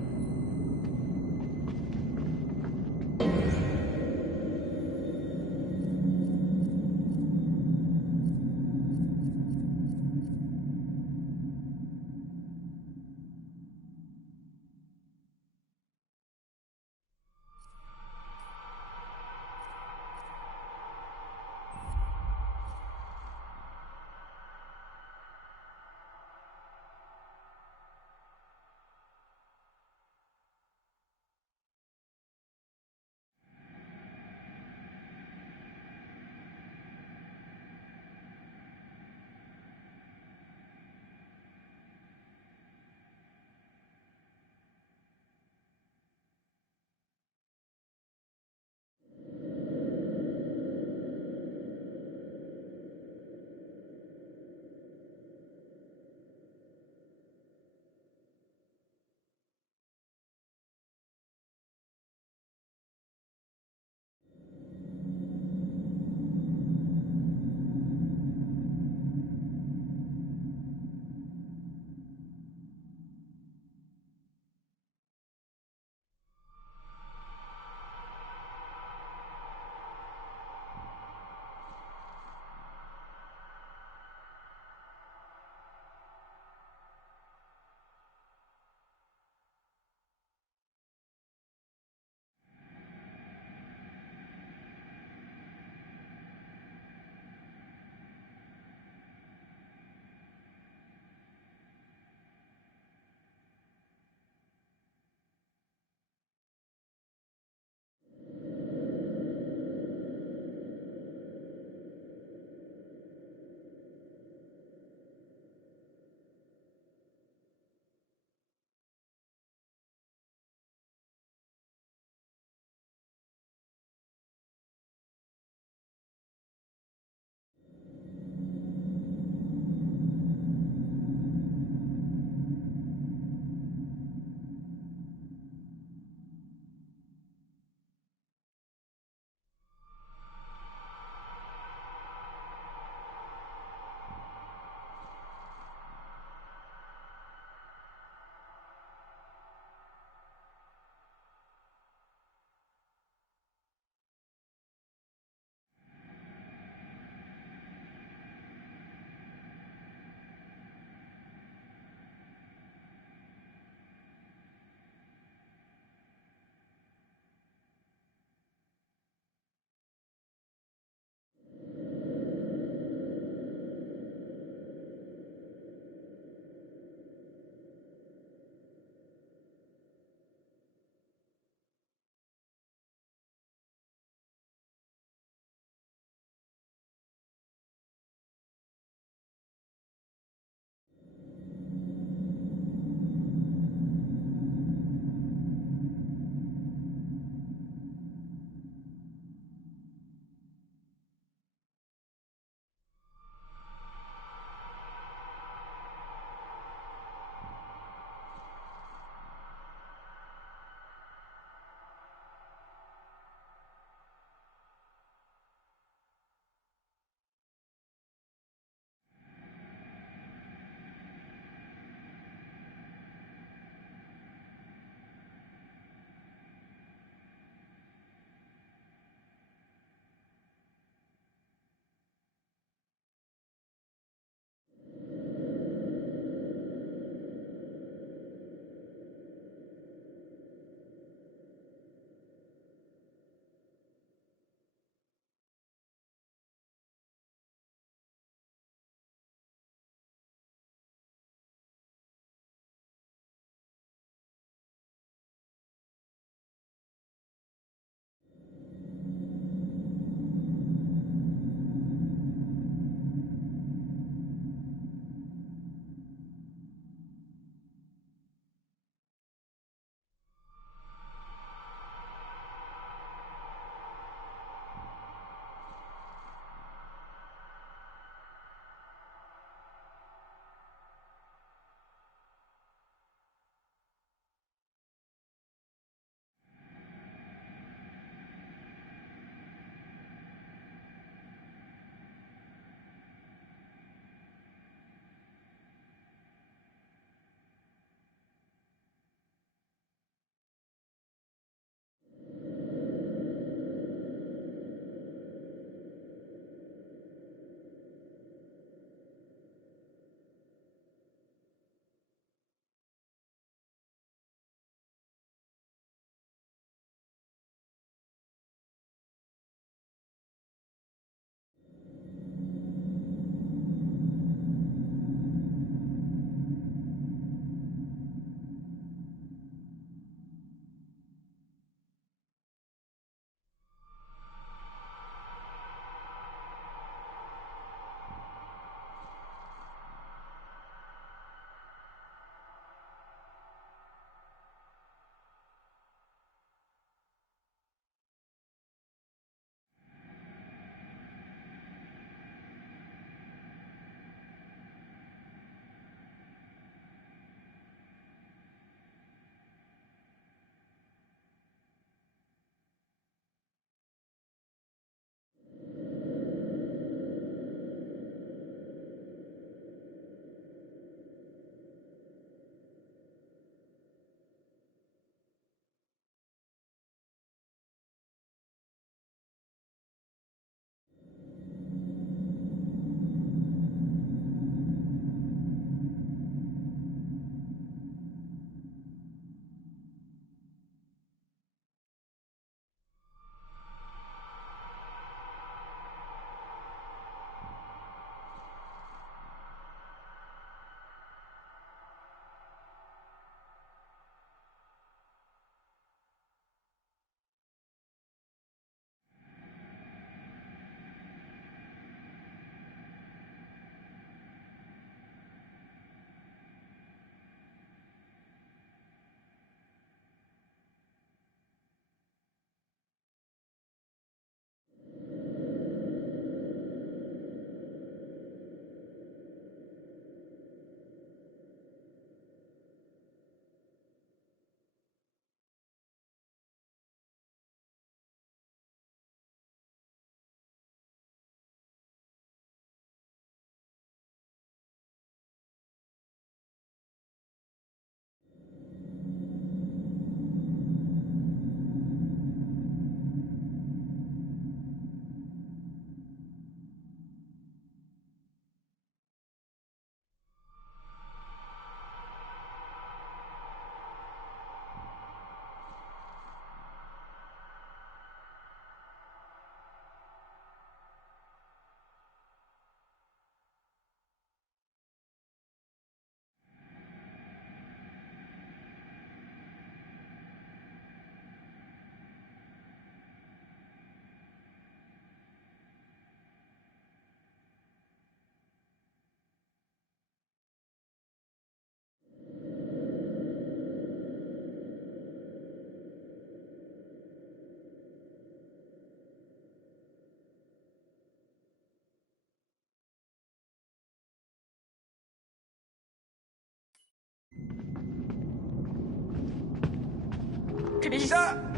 Chris.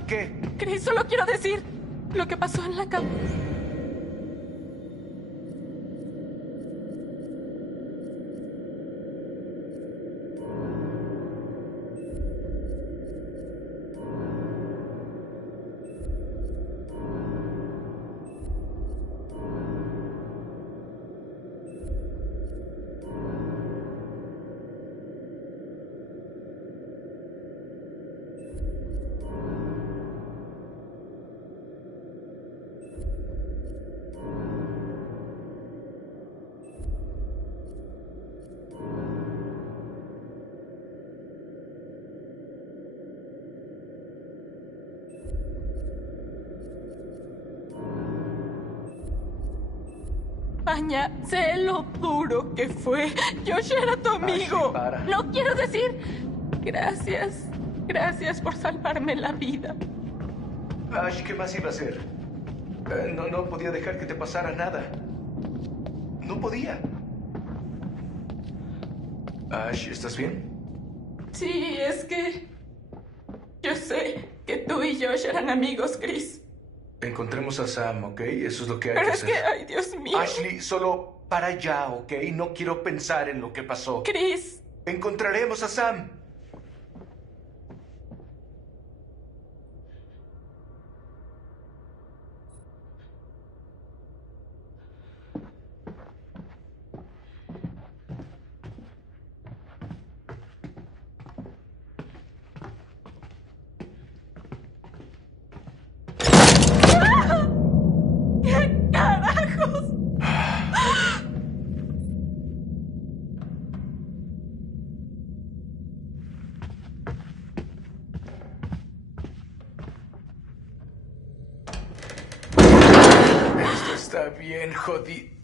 ¿Qué? Chris, solo quiero decir lo que pasó en la cama. Paña, sé lo duro que fue. Josh era tu amigo. No quiero decir gracias. Gracias por salvarme la vida. Ash, ¿qué más iba a hacer? No podía dejar que te pasara nada. No podía. Ash, ¿estás bien? Sí, es que yo sé que tú y Josh eran amigos, Chris. Encontremos a Sam, ¿ok? Eso es lo que hay Pero que es hacer. que, ay, Dios mío. Ashley, solo para allá, ¿ok? No quiero pensar en lo que pasó. Chris. Encontraremos a Sam. ¿Qué carajos? Esto está bien jodido.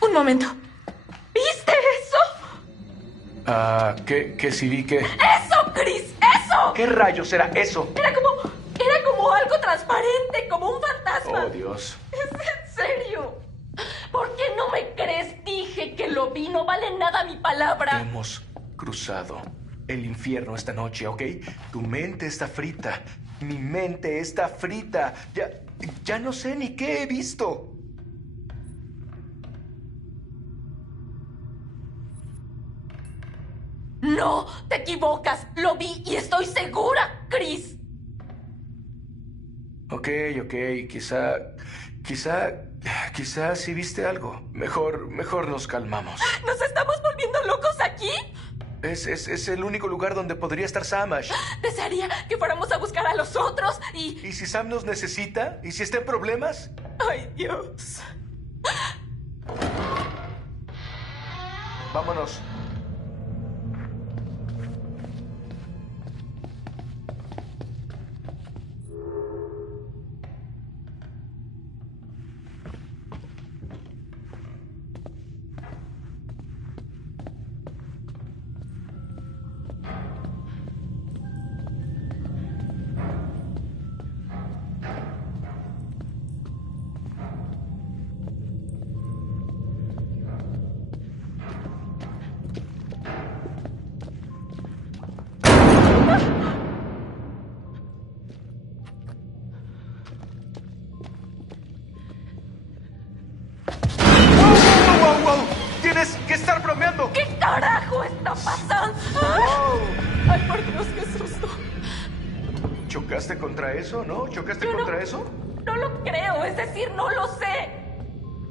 Un momento. ¿Viste eso? ¿Qué sí vi que? ¡Eso, Chris! ¡Eso! ¿Qué rayos era eso? Era como algo transparente, como un fantasma. Oh, Dios. ¿Es en serio? ¿Por qué no me crees? Dije que lo vi, no vale nada mi palabra. Hemos cruzado el infierno esta noche, ¿ok? Tu mente está frita. Mi mente está frita. Ya no sé ni qué he visto. No, te equivocas. Lo vi y estoy segura, Chris. Ok. Quizá sí viste algo. Mejor nos calmamos. ¿Nos estamos volviendo locos aquí? Es el único lugar donde podría estar Sam, Ash. Desearía que fuéramos a buscar a los otros y... ¿Y si Sam nos necesita? ¿Y si está en problemas? Ay, Dios. Vámonos. ¡Ay, por Dios, qué susto! ¿Chocaste contra eso, no? ¿Chocaste contra eso? No lo creo, es decir, no lo sé.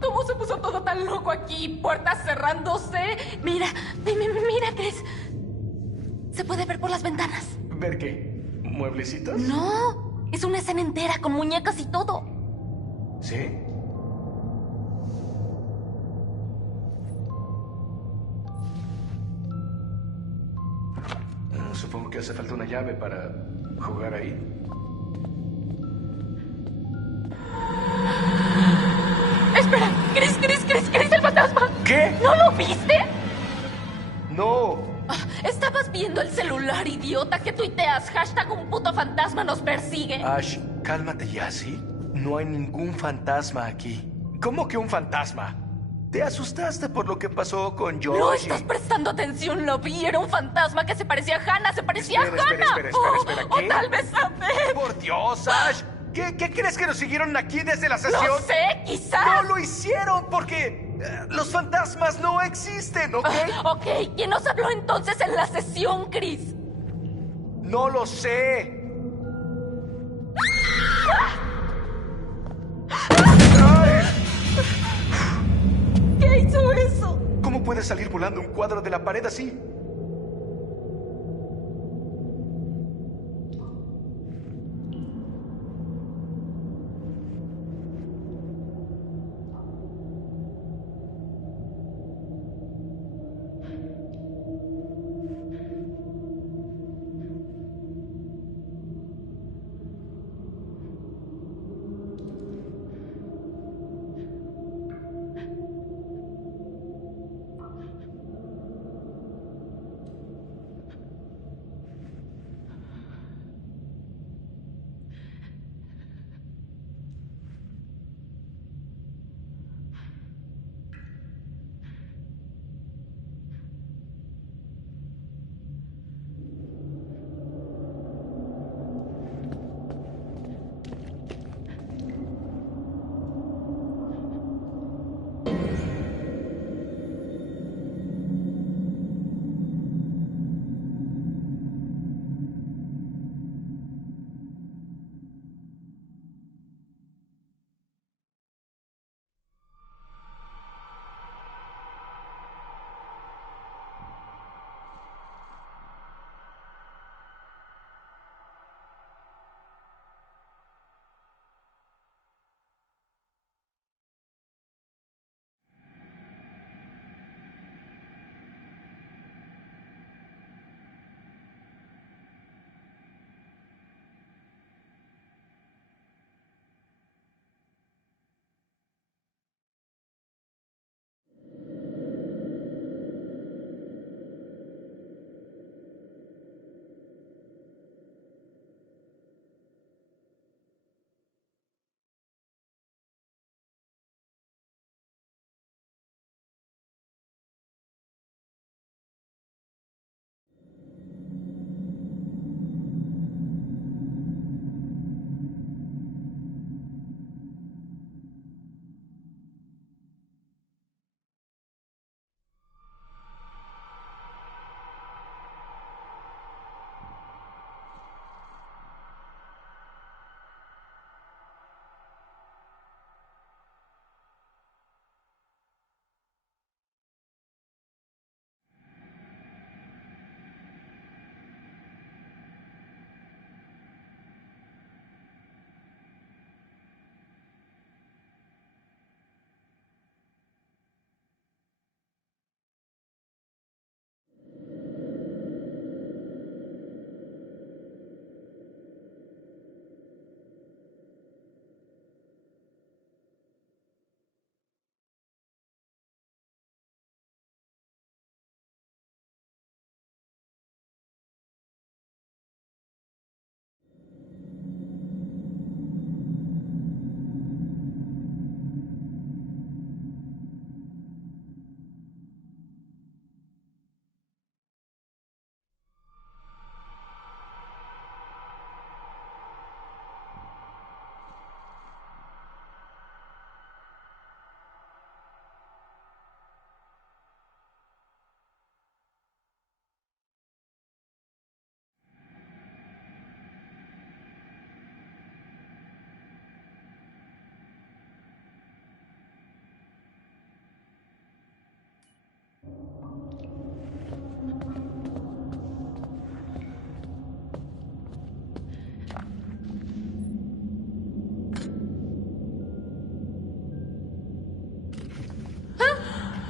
¿Cómo se puso todo tan loco aquí? Puertas cerrándose. Mira, mira, Chris. Se puede ver por las ventanas. ¿Ver qué? ¿Mueblecitos? No, es una escena entera con muñecas y todo. ¿Sí? Supongo que hace falta una llave para jugar ahí. Espera, Chris, el fantasma. ¿Qué? ¿No lo viste? No. Estabas viendo el celular, idiota, que tuiteas. # un puto fantasma nos persigue. Ash, cálmate ya, ¿sí? No hay ningún fantasma aquí. ¿Cómo que un fantasma? Te asustaste por lo que pasó con Georgie. No estás prestando atención, lo vi. Era un fantasma que se parecía a Hannah, Espera, ¿qué? O tal vez a Beth. ¡Por Dios, Ash! ¿Qué crees que nos siguieron aquí desde la sesión? No sé, quizás. No lo hicieron porque los fantasmas no existen, ¿ok? Ok, ¿quién nos habló entonces en la sesión, Chris? No lo sé. ¿Qué hizo eso? ¿Cómo puede salir volando un cuadro de la pared así?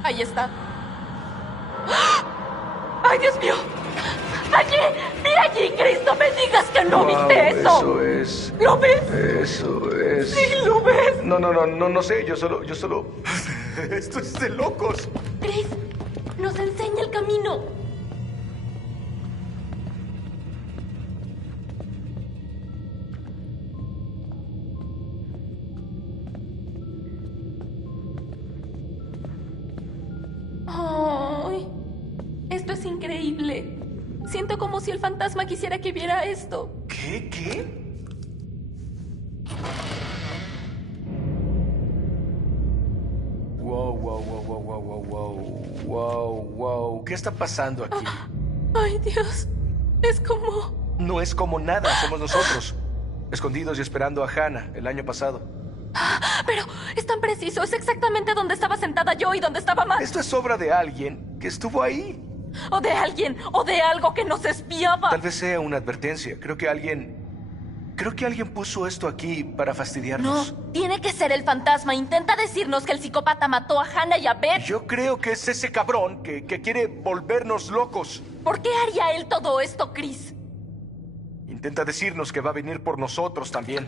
Ahí está. ¡Ay, Dios mío! ¡Allí! ¡Mira allí, Chris! ¡No me digas que no viste eso! Eso es. ¿Lo ves? Eso es. Sí, lo ves. No sé, yo solo. Esto es de locos. Chris, nos enseña el camino. ¡Ay! Esto es increíble. Siento como si el fantasma quisiera que viera esto. ¿Qué? Wow. ¿Qué está pasando aquí? Ay, Dios. Es como... No es como nada, somos nosotros. Escondidos y esperando a Hannah el año pasado. Pero es tan preciso. Es exactamente donde estaba sentada yo y donde estaba Matt. Esto es obra de alguien que estuvo ahí. O de alguien, o de algo que nos espiaba. Tal vez sea una advertencia. Creo que alguien puso esto aquí para fastidiarnos. No, tiene que ser el fantasma. Intenta decirnos que el psicópata mató a Hannah y a Beth. Yo creo que es ese cabrón que quiere volvernos locos. ¿Por qué haría él todo esto, Chris? Intenta decirnos que va a venir por nosotros también.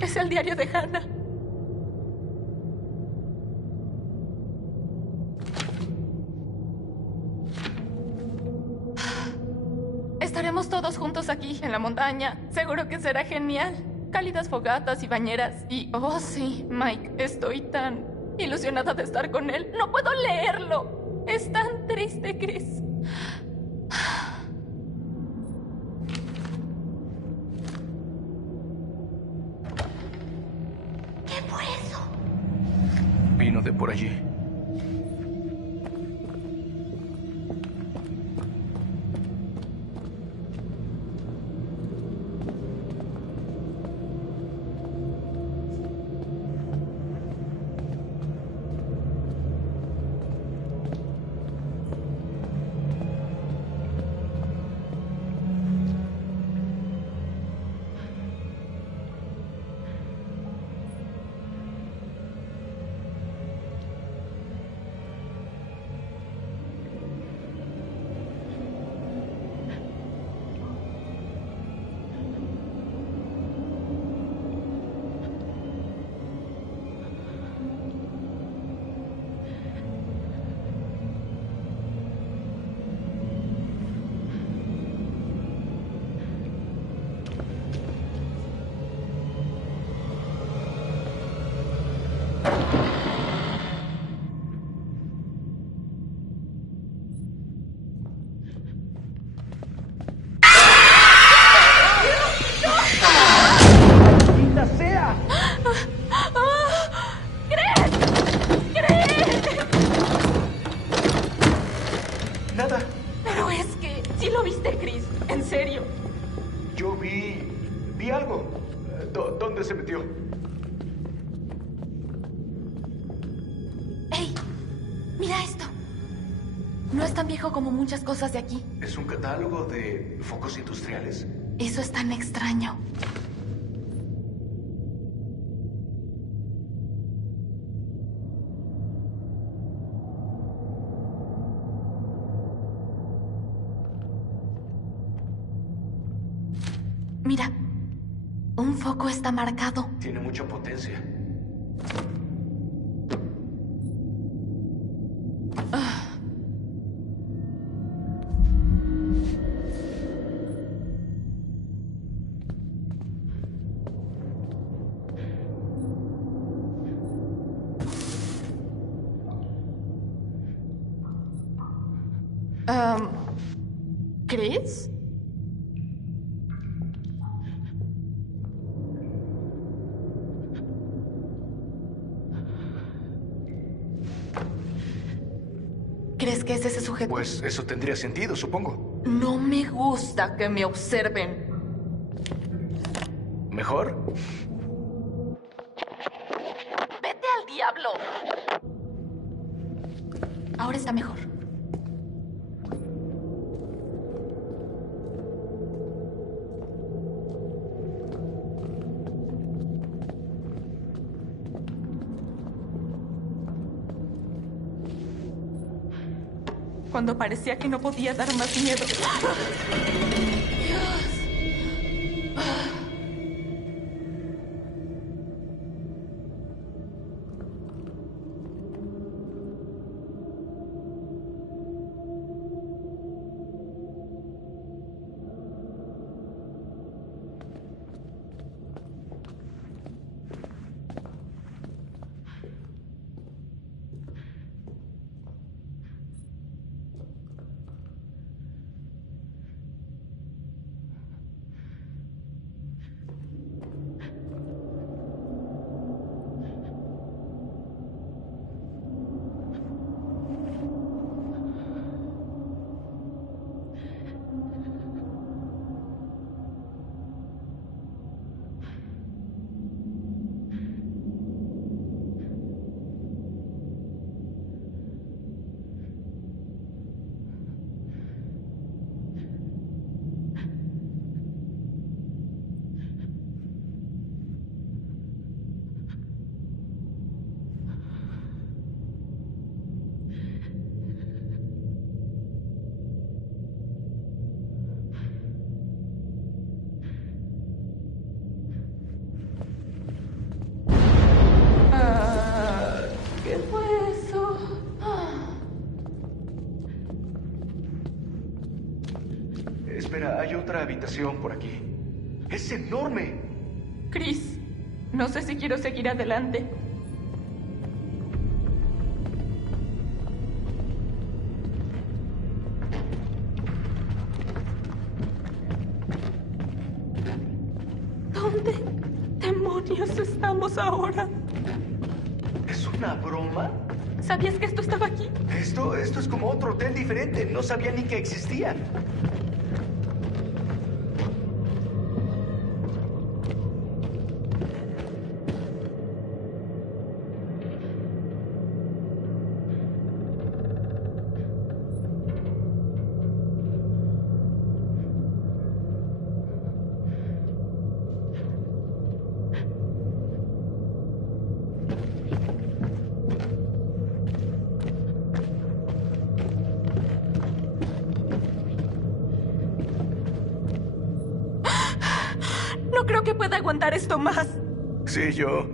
Es el diario de Hannah. Estaremos todos juntos aquí, en la montaña. Seguro que será genial. Cálidas fogatas y bañeras. Y, oh sí, Mike, estoy tan ilusionada de estar con él. No puedo leerlo. Es tan triste, Chris. ¿Qué fue eso? Vino de por allí. ¿Dónde se metió? ¡Ey! Mira esto. No es tan viejo como muchas cosas de aquí. ¿Es un catálogo de focos industriales? Eso es tan extraño. Mira, un foco está marcado. Tiene mucha potencia. ¿Chris? ¿Crees que es ese sujeto? Pues eso tendría sentido, supongo. No me gusta que me observen. ¿Mejor? ¡Vete al diablo! Ahora está mejor. Cuando parecía que no podía dar más miedo. Dios. ¿Qué fue eso? Espera, hay otra habitación por aquí. ¡Es enorme! Chris, no sé si quiero seguir adelante. ¿Dónde demonios estamos ahora? ¿Es una broma? ¿Sabías que esto estaba aquí? Esto es como otro hotel diferente. No sabía ni que existía. No creo que pueda aguantar esto más. Sí, yo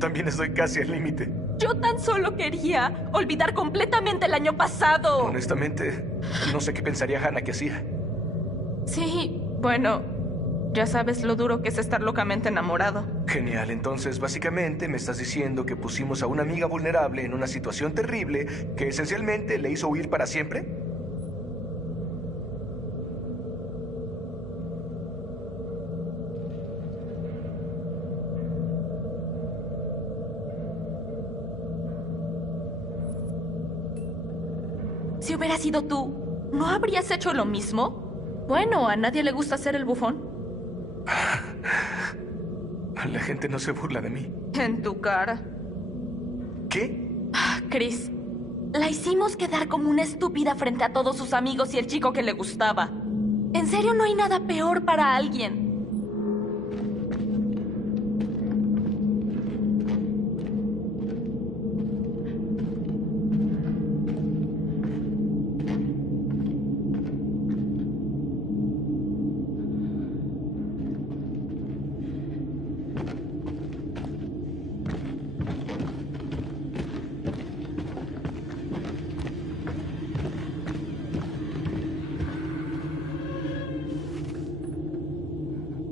también estoy casi al límite. Yo tan solo quería olvidar completamente el año pasado. Honestamente, no sé qué pensaría Hannah que hacía. Sí, bueno, ya sabes lo duro que es estar locamente enamorado. Genial, entonces básicamente me estás diciendo que pusimos a una amiga vulnerable en una situación terrible que esencialmente le hizo huir para siempre. Si hubiera sido tú, ¿no habrías hecho lo mismo? Bueno, a nadie le gusta ser el bufón. La gente no se burla de mí. En tu cara. ¿Qué? Chris, la hicimos quedar como una estúpida frente a todos sus amigos y el chico que le gustaba. En serio, no hay nada peor para alguien.